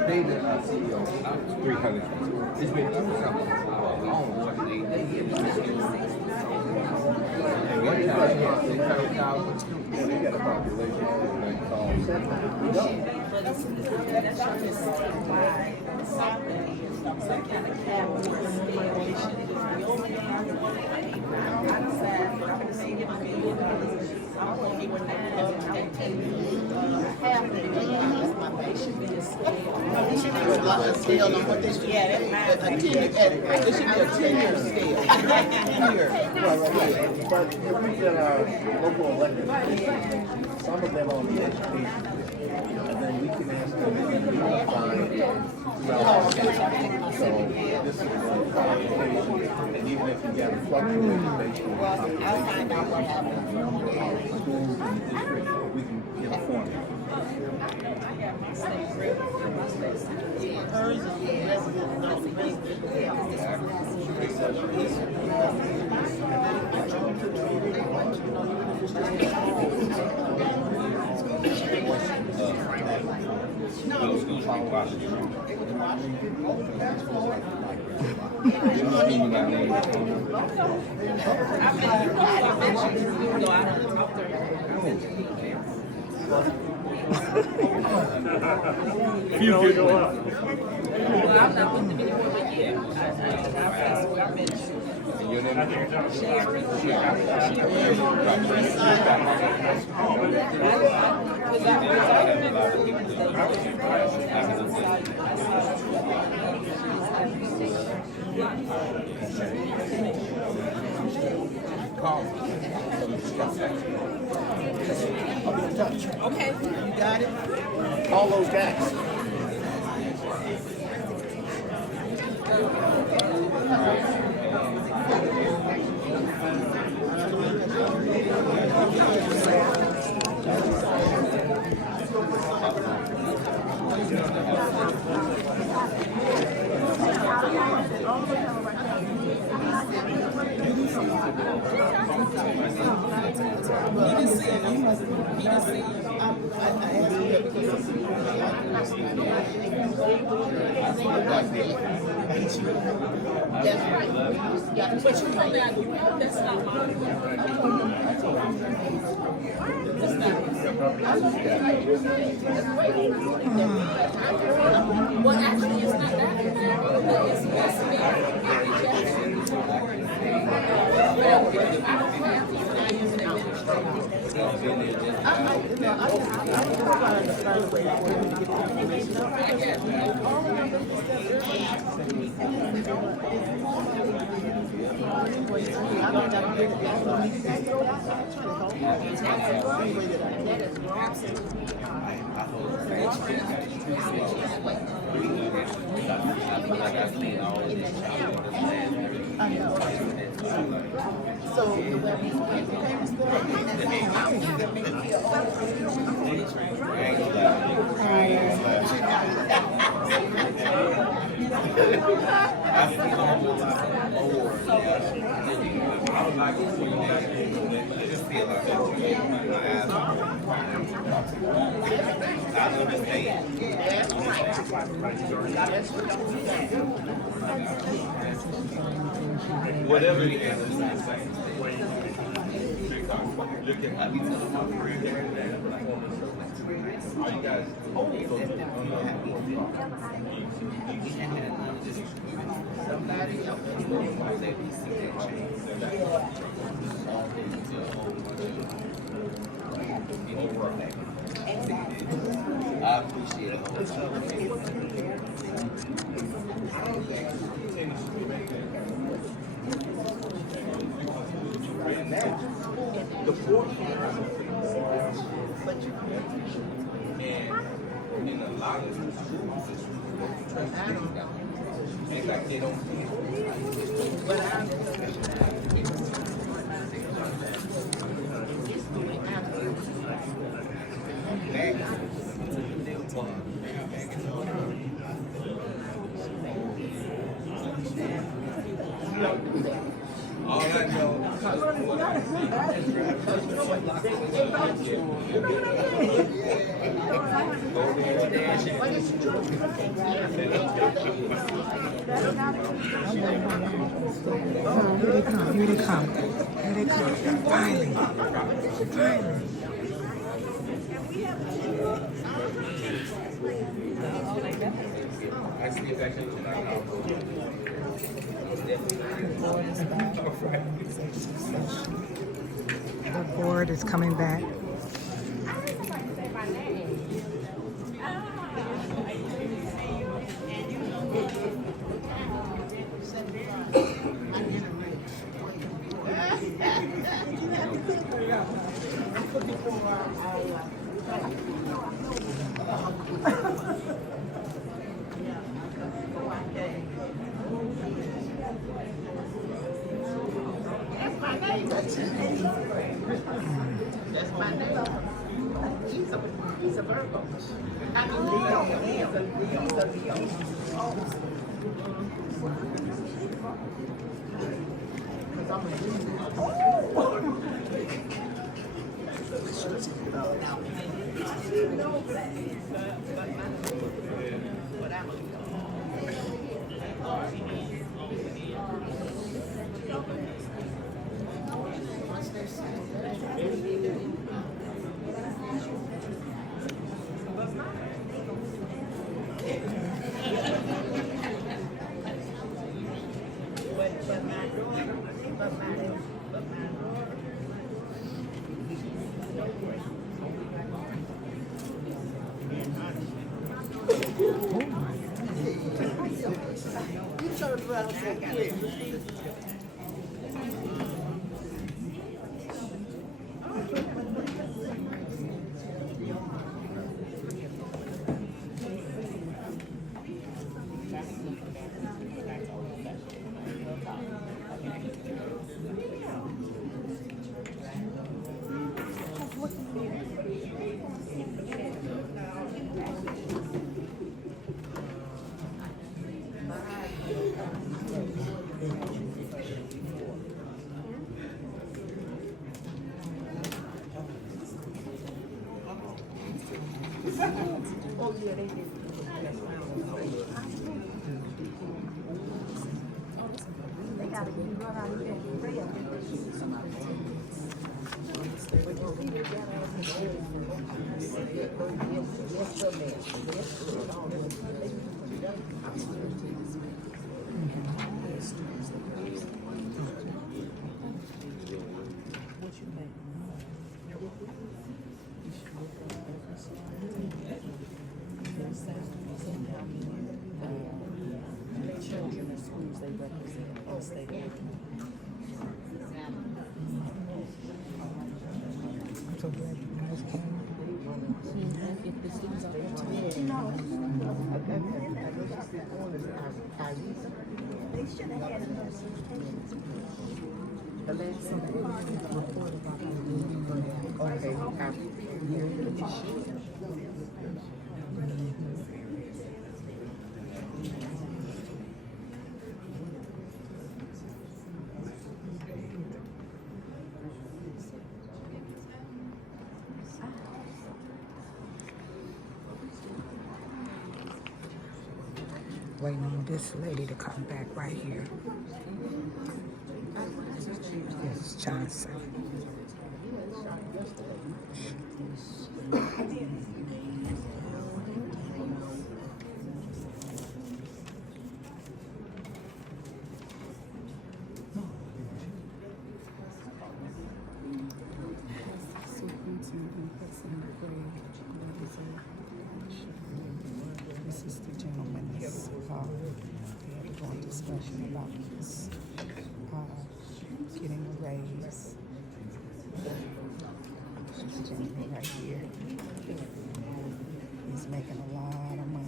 Paid the CEO $300. It's been long more than 8 days. And one time he had 600,000 students. They got a population of like Scale on what they should be at. It should be a 10-year scale. 10-year. But if we get our local elected, some of them on the education, and then we can ask them if we can find so this is a qualification, and even if you get a fluctuation based on the population, I'll find out what happened. schools in the district, we can get a formula. Hers is resident, not Middle school in Washington. Well, I'm not with them anymore, but yeah, I met you. Your name? Okay, you got it? All those guys. But you know that, you know that's not mine. That's not. Well, actually, it's not that. It's me. I don't have these, and I use an administrator. Whatever it is. Look at how you guys. Somebody else I appreciate it. The fourth and in a lot of schools, it's like they don't all I know. Here they come, here they come. Here they come. Finally. Finally. The board is coming back. That's my neighbor. He's a Virgo. I mean, Leo. He's a Leo. Because I'm a But my daughter, You turn around and say, yeah. Children in schools they represent in the state of I'm so glad you guys came. if the students are there They should have had enough. the last report about Waiting on this lady to come back right here. This is Johnson. This is the gentleman that's going discussion about his getting a raise. This gentleman right here. He's making a lot of money.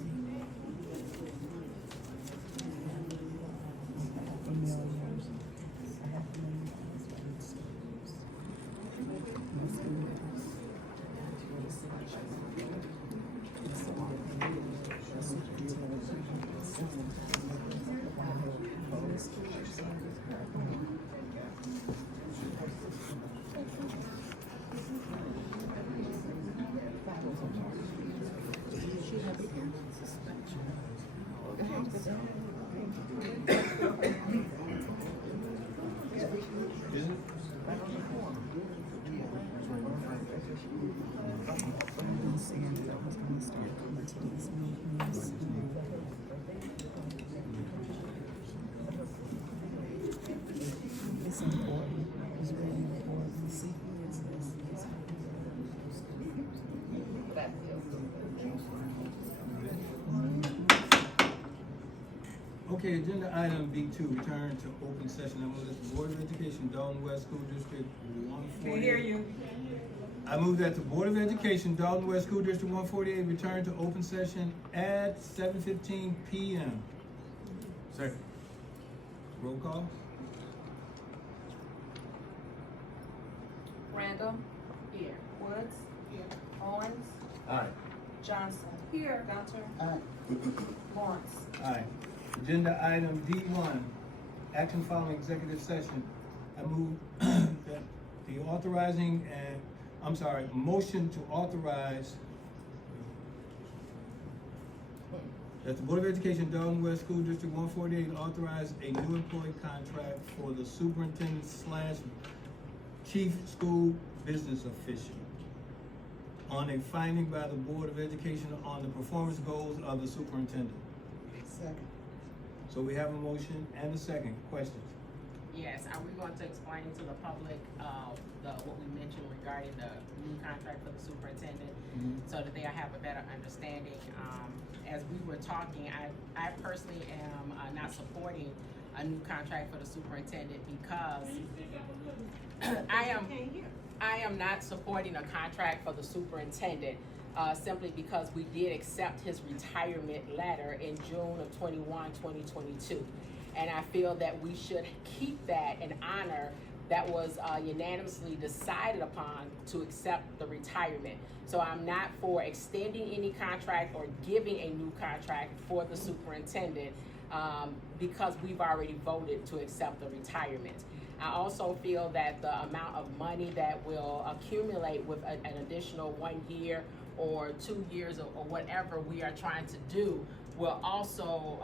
It's important. It's really important. Okay, agenda item B2, return to open session. I move that the Board of Education, Dalton West School District 148. Can't hear you. I move that the Board of Education, Dalton West School District 148, return to open session at 7:15 p.m. Second. Roll call. Randall. Here. Woods. Here. Owens. Aye. Johnson. Here. Gunter. Lawrence. Aye. Agenda item D1, action following executive session. I move that the authorizing and, motion to authorize that the Board of Education, Dalton West School District 148 authorize a new employee contract for the superintendent / chief school business official on a finding by the Board of Education on the performance goals of the superintendent. Second. So we have a motion and a second. Questions? Yes, we want to explain to the public, what we mentioned regarding the new contract for the superintendent, so that they have a better understanding. As we were talking, I personally am not supporting a new contract for the superintendent because I am not supporting a contract for the superintendent simply because we did accept his retirement letter in June of 2022. And I feel that we should keep that and honor that was unanimously decided upon to accept the retirement. So I'm not for extending any contract or giving a new contract for the superintendent because we've already voted to accept the retirement. I also feel that the amount of money that will accumulate with an additional 1 year or 2 years or whatever we are trying to do will also,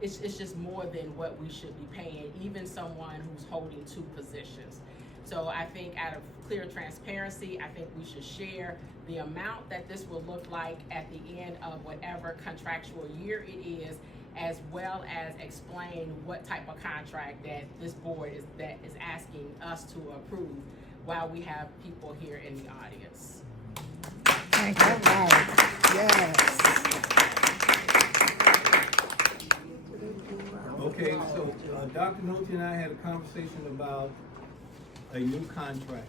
it's just more than what we should be paying, even someone who's holding 2 positions. So I think out of clear transparency, I think we should share the amount that this will look like at the end of whatever contractual year it is, as well as explain what type of contract that this board is asking us to approve while we have people here in the audience. Thank you. All right. Yes. Okay, so Dr. Nohelty and I had a conversation about a new contract.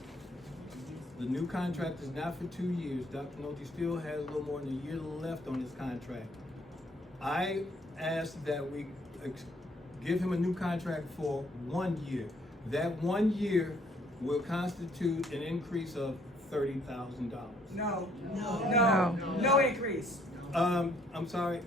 The new contract is not for 2 years. Dr. Nohelty still has a little more than a year left on his contract. I asked that we give him a new contract for 1 year. That 1 year will constitute an increase of $30,000. No increase. I'm sorry.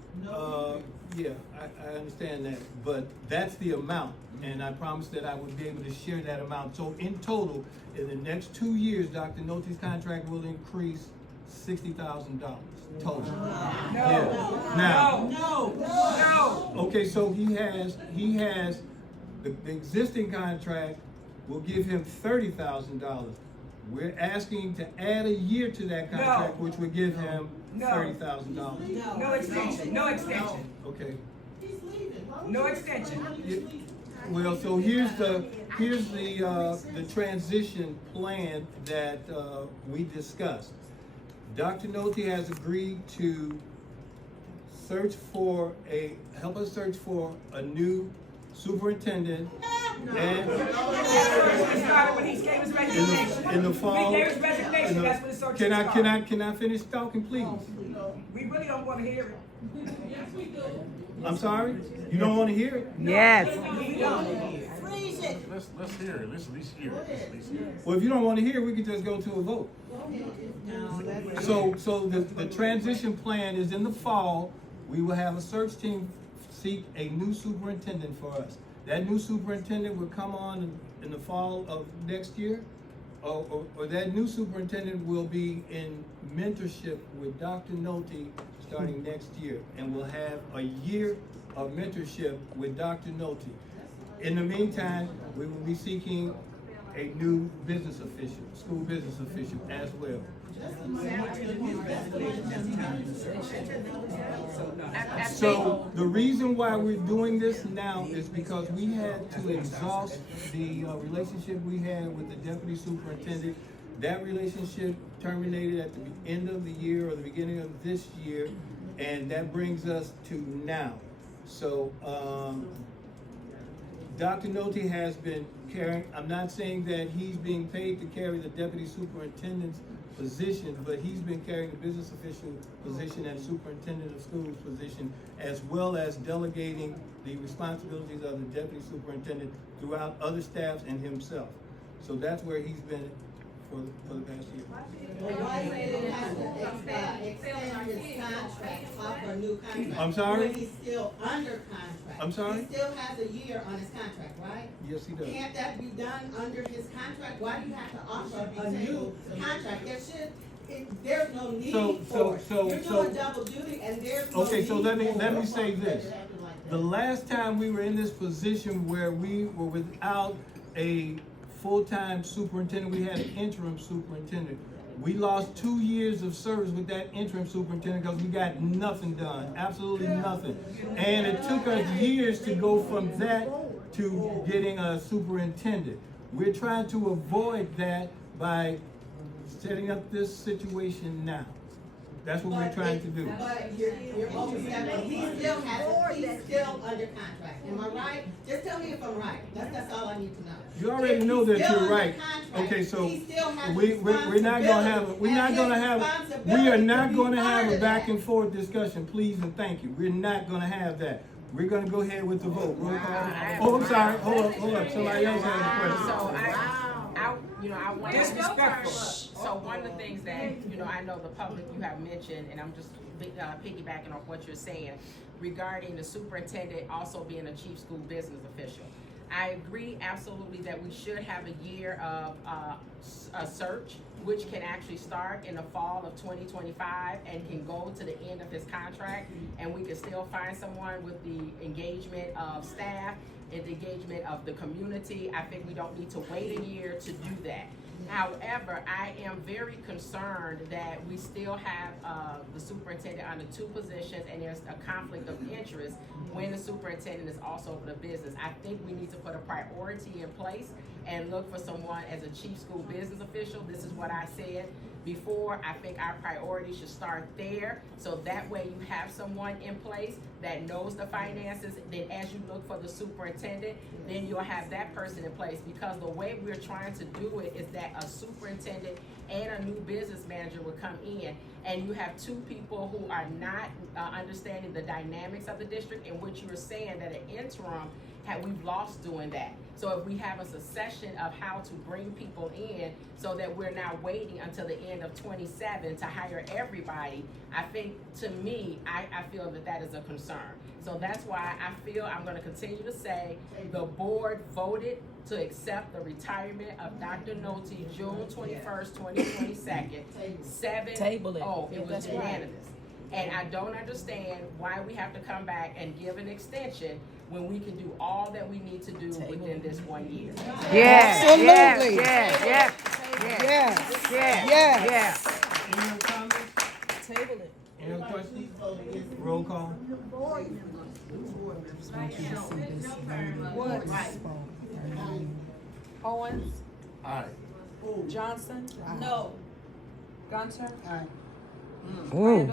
Yeah, I understand that, but that's the amount, and I promised that I would be able to share that amount. So in total, in the next 2 years, Dr. Nohelty's contract will increase $60,000 total. No. Okay, so he has the existing contract will give him $30,000. We're asking to add a year to that contract, which would give him $30,000. No extension. Okay. No extension. Well, so here's the transition plan that we discussed. Dr. Nohelty has agreed to help us search for a new superintendent and in the fall. He gave his resignation. That's when the search started. Can I finish talking, please? We really don't want to hear it. Yes, we do. I'm sorry? You don't want to hear it? Yes. Freeze it. Let's hear it. Let's at least hear it. Well, if you don't want to hear it, we can just go to a vote. So the transition plan is in the fall. We will have a search team seek a new superintendent for us. That new superintendent will come on in the fall of next year, or that new superintendent will be in mentorship with Dr. Nohelty starting next year, and we'll have a year of mentorship with Dr. Nohelty. In the meantime, we will be seeking a new business official, school business official as well. So the reason why we're doing this now is because we had to exhaust the relationship we had with the deputy superintendent. That relationship terminated at the end of the year or the beginning of this year, and that brings us to now. So Dr. Nohelty has been carrying, I'm not saying that he's being paid to carry the deputy superintendent's position, but he's been carrying the business official position and superintendent of schools position, as well as delegating the responsibilities of the deputy superintendent throughout other staffs and himself. So that's where he's been for the past year. Why did it have to extend his contract, offer a new contract? I'm sorry? When he's still under contract. I'm sorry? He still has a year on his contract, right? Yes, he does. Can't that be done under his contract? Why do you have to offer a new contract? There's no need for it. You're doing double duty and there's no Okay, so need let me say this. The last time we were in this position where we were without a full-time superintendent, we had an interim superintendent. We lost 2 years of service with that interim superintendent because we got nothing done, absolutely nothing. And it took us years to go from that to getting a superintendent. We're trying to avoid that by setting up this situation now. That's what we're trying to do. But you're overstepping. He's still under contract. Am I right? Just tell me if I'm right. That's all I need to know. You already know that you're right. Okay, so we're not gonna have a back and forth discussion, please and thank you. We're not gonna have that. We're gonna go ahead with the vote. Roll call. Oh, I'm sorry. Hold up. Somebody else has a question. I want disrespectful. So one of the things that I know the public you have mentioned, and I'm just piggybacking off what you're saying regarding the superintendent also being a chief school business official. I agree absolutely that we should have a year of a search, which can actually start in the fall of 2025 and can go to the end of his contract, and we can still find someone with the engagement of staff and the engagement of the community. I think we don't need to wait a year to do that. However, I am very concerned that we still have the superintendent under two positions, and there's a conflict of interest when the superintendent is also over the business. I think we need to put a priority in place and look for someone as a chief school business official. This is what I said before. I think our priority should start there, so that way you have someone in place that knows the finances. Then as you look for the superintendent, then you'll have that person in place, because the way we're trying to do it is that a superintendent and a new business manager would come in, and you have two people who are not understanding the dynamics of the district, in which you were saying that an interim we've lost doing that. So if we have a succession of how to bring people in so that we're not waiting until the end of 27 to hire everybody, I think, to me, I feel that is a concern. So that's why I feel I'm going to continue to say the board voted to accept the retirement of Dr. Nohelty June 21st, 2022. Table it. It was unanimous. And I don't understand why we have to come back and give an extension when we can do all that we need to do within this 1 year. Absolutely. Yes. Any other comments? Table it. Any other questions? Roll call. Woods. Owens. Aye. Johnson. No. Gunter. Aye. Ooh.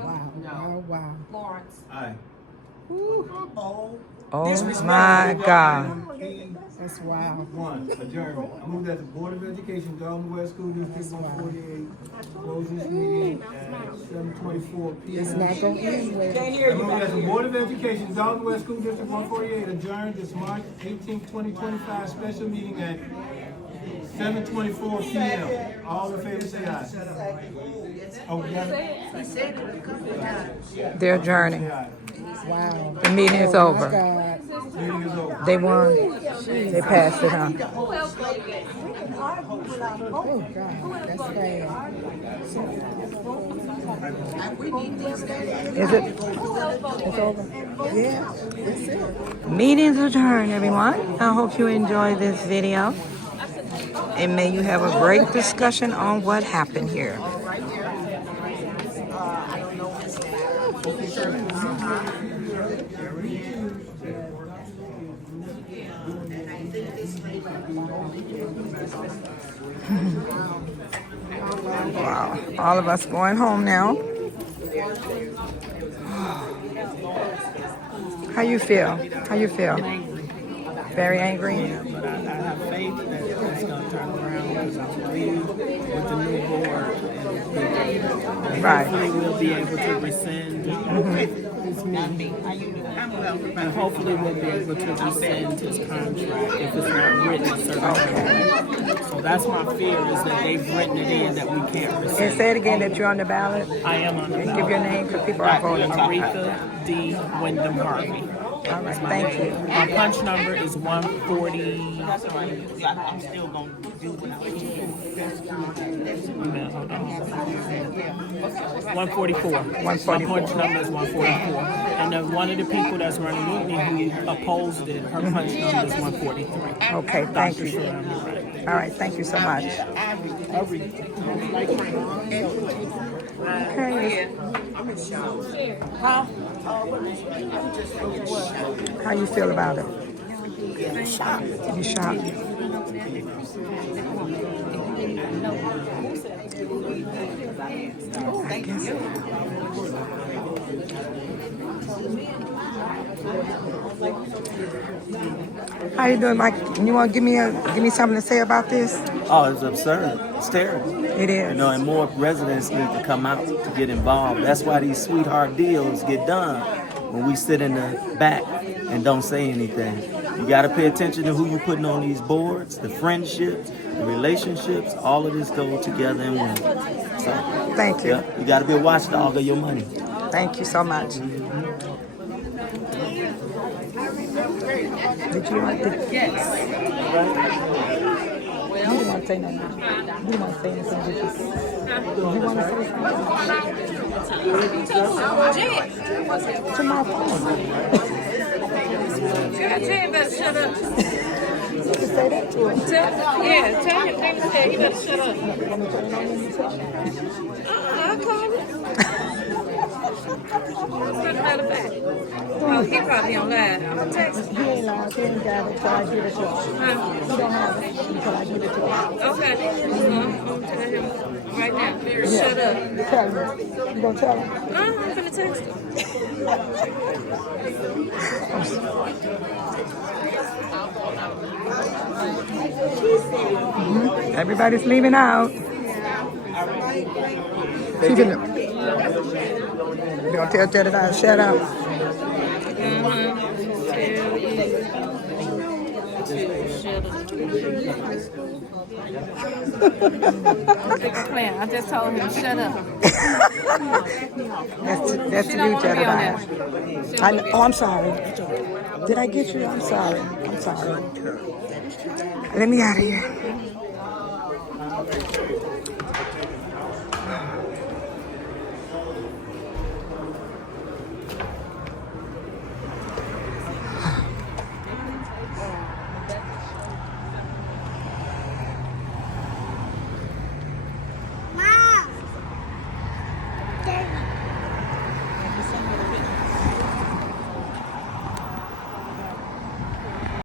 No. Lawrence. Aye. Oh my God. That's wild. One, adjournment. I move that the Board of Education, Dartmouth West School District 148, close this meeting at 7:24 p.m. It's not gonna end well. Can't hear I you move back that the here. Board of Education, Dartmouth West School District 148, adjourned this March 18, 2025 special meeting at 7:24 p.m. All in favor say aye. Oh, yeah. He said it a couple of times. They're adjourning. Wow. The meeting is Oh, over. my God. Meeting is over. They won. They passed it, huh? We can argue without Oh, voting. God. That's bad. Is it? It's over. Yeah, that's it. Meeting's adjourned, everyone. I hope you enjoy this video. And may you have a great discussion on what happened here. Wow. All of us going home now. How you feel? How you feel? Very angry? Yeah, but I have faith that it's going to turn around, because I believe with the new board, and Right. hopefully we'll be able to rescind his meeting. And hopefully we'll be able to rescind his contract if it's not written a certain way. So that's my fear, is that they've written it in that we can't rescind. And say it again that you're on the ballot. I am on the And ballot. give your name because people are voting. Aretha D. Wyndham Harvey. All right, thank you. My punch number is 140. I'm still going to do what I do. 144. My punch number is 144. And then one of the people that's running with me who opposed it, her punch number is 143. Okay, thank Dr. you. Sharon. All right, thank you so much. Okay. Huh? How you feel about it? You shocked. I guess. How you doing, Mike? You want to give me something to say about this? Oh, it's absurd. It's terrible. It is. You know, and more residents need to come out to get involved. That's why these sweetheart deals get done when we sit in the back and don't say anything. You got to pay attention to who you putting on these boards, the friendships, the relationships. All of this go together in one. So, thank you. Yeah, you got to be a watchdog of your money. Thank you so much. Did you want to? Yes. You didn't want to say nothing. You didn't want to say anything, did you? You want to say something? To my phone. Jay better shut up. You can say that to him. Yeah, tell him, David, he better shut up. I call him. What's the matter back? Oh, he probably on live. I'm gonna text him. He ain't live. He ain't got it until I give it to him. He don't have it until I give it to him. Okay. I'm gonna tell him right now. Shut up. Tell him. You gonna tell him? I'm gonna text him. Everybody's leaving out. You gonna tell Jedediah to shut up? I just told him shut up. That's you, Jedediah. Oh, I'm sorry. Did I get you? I'm sorry. I'm sorry. Let me out of here.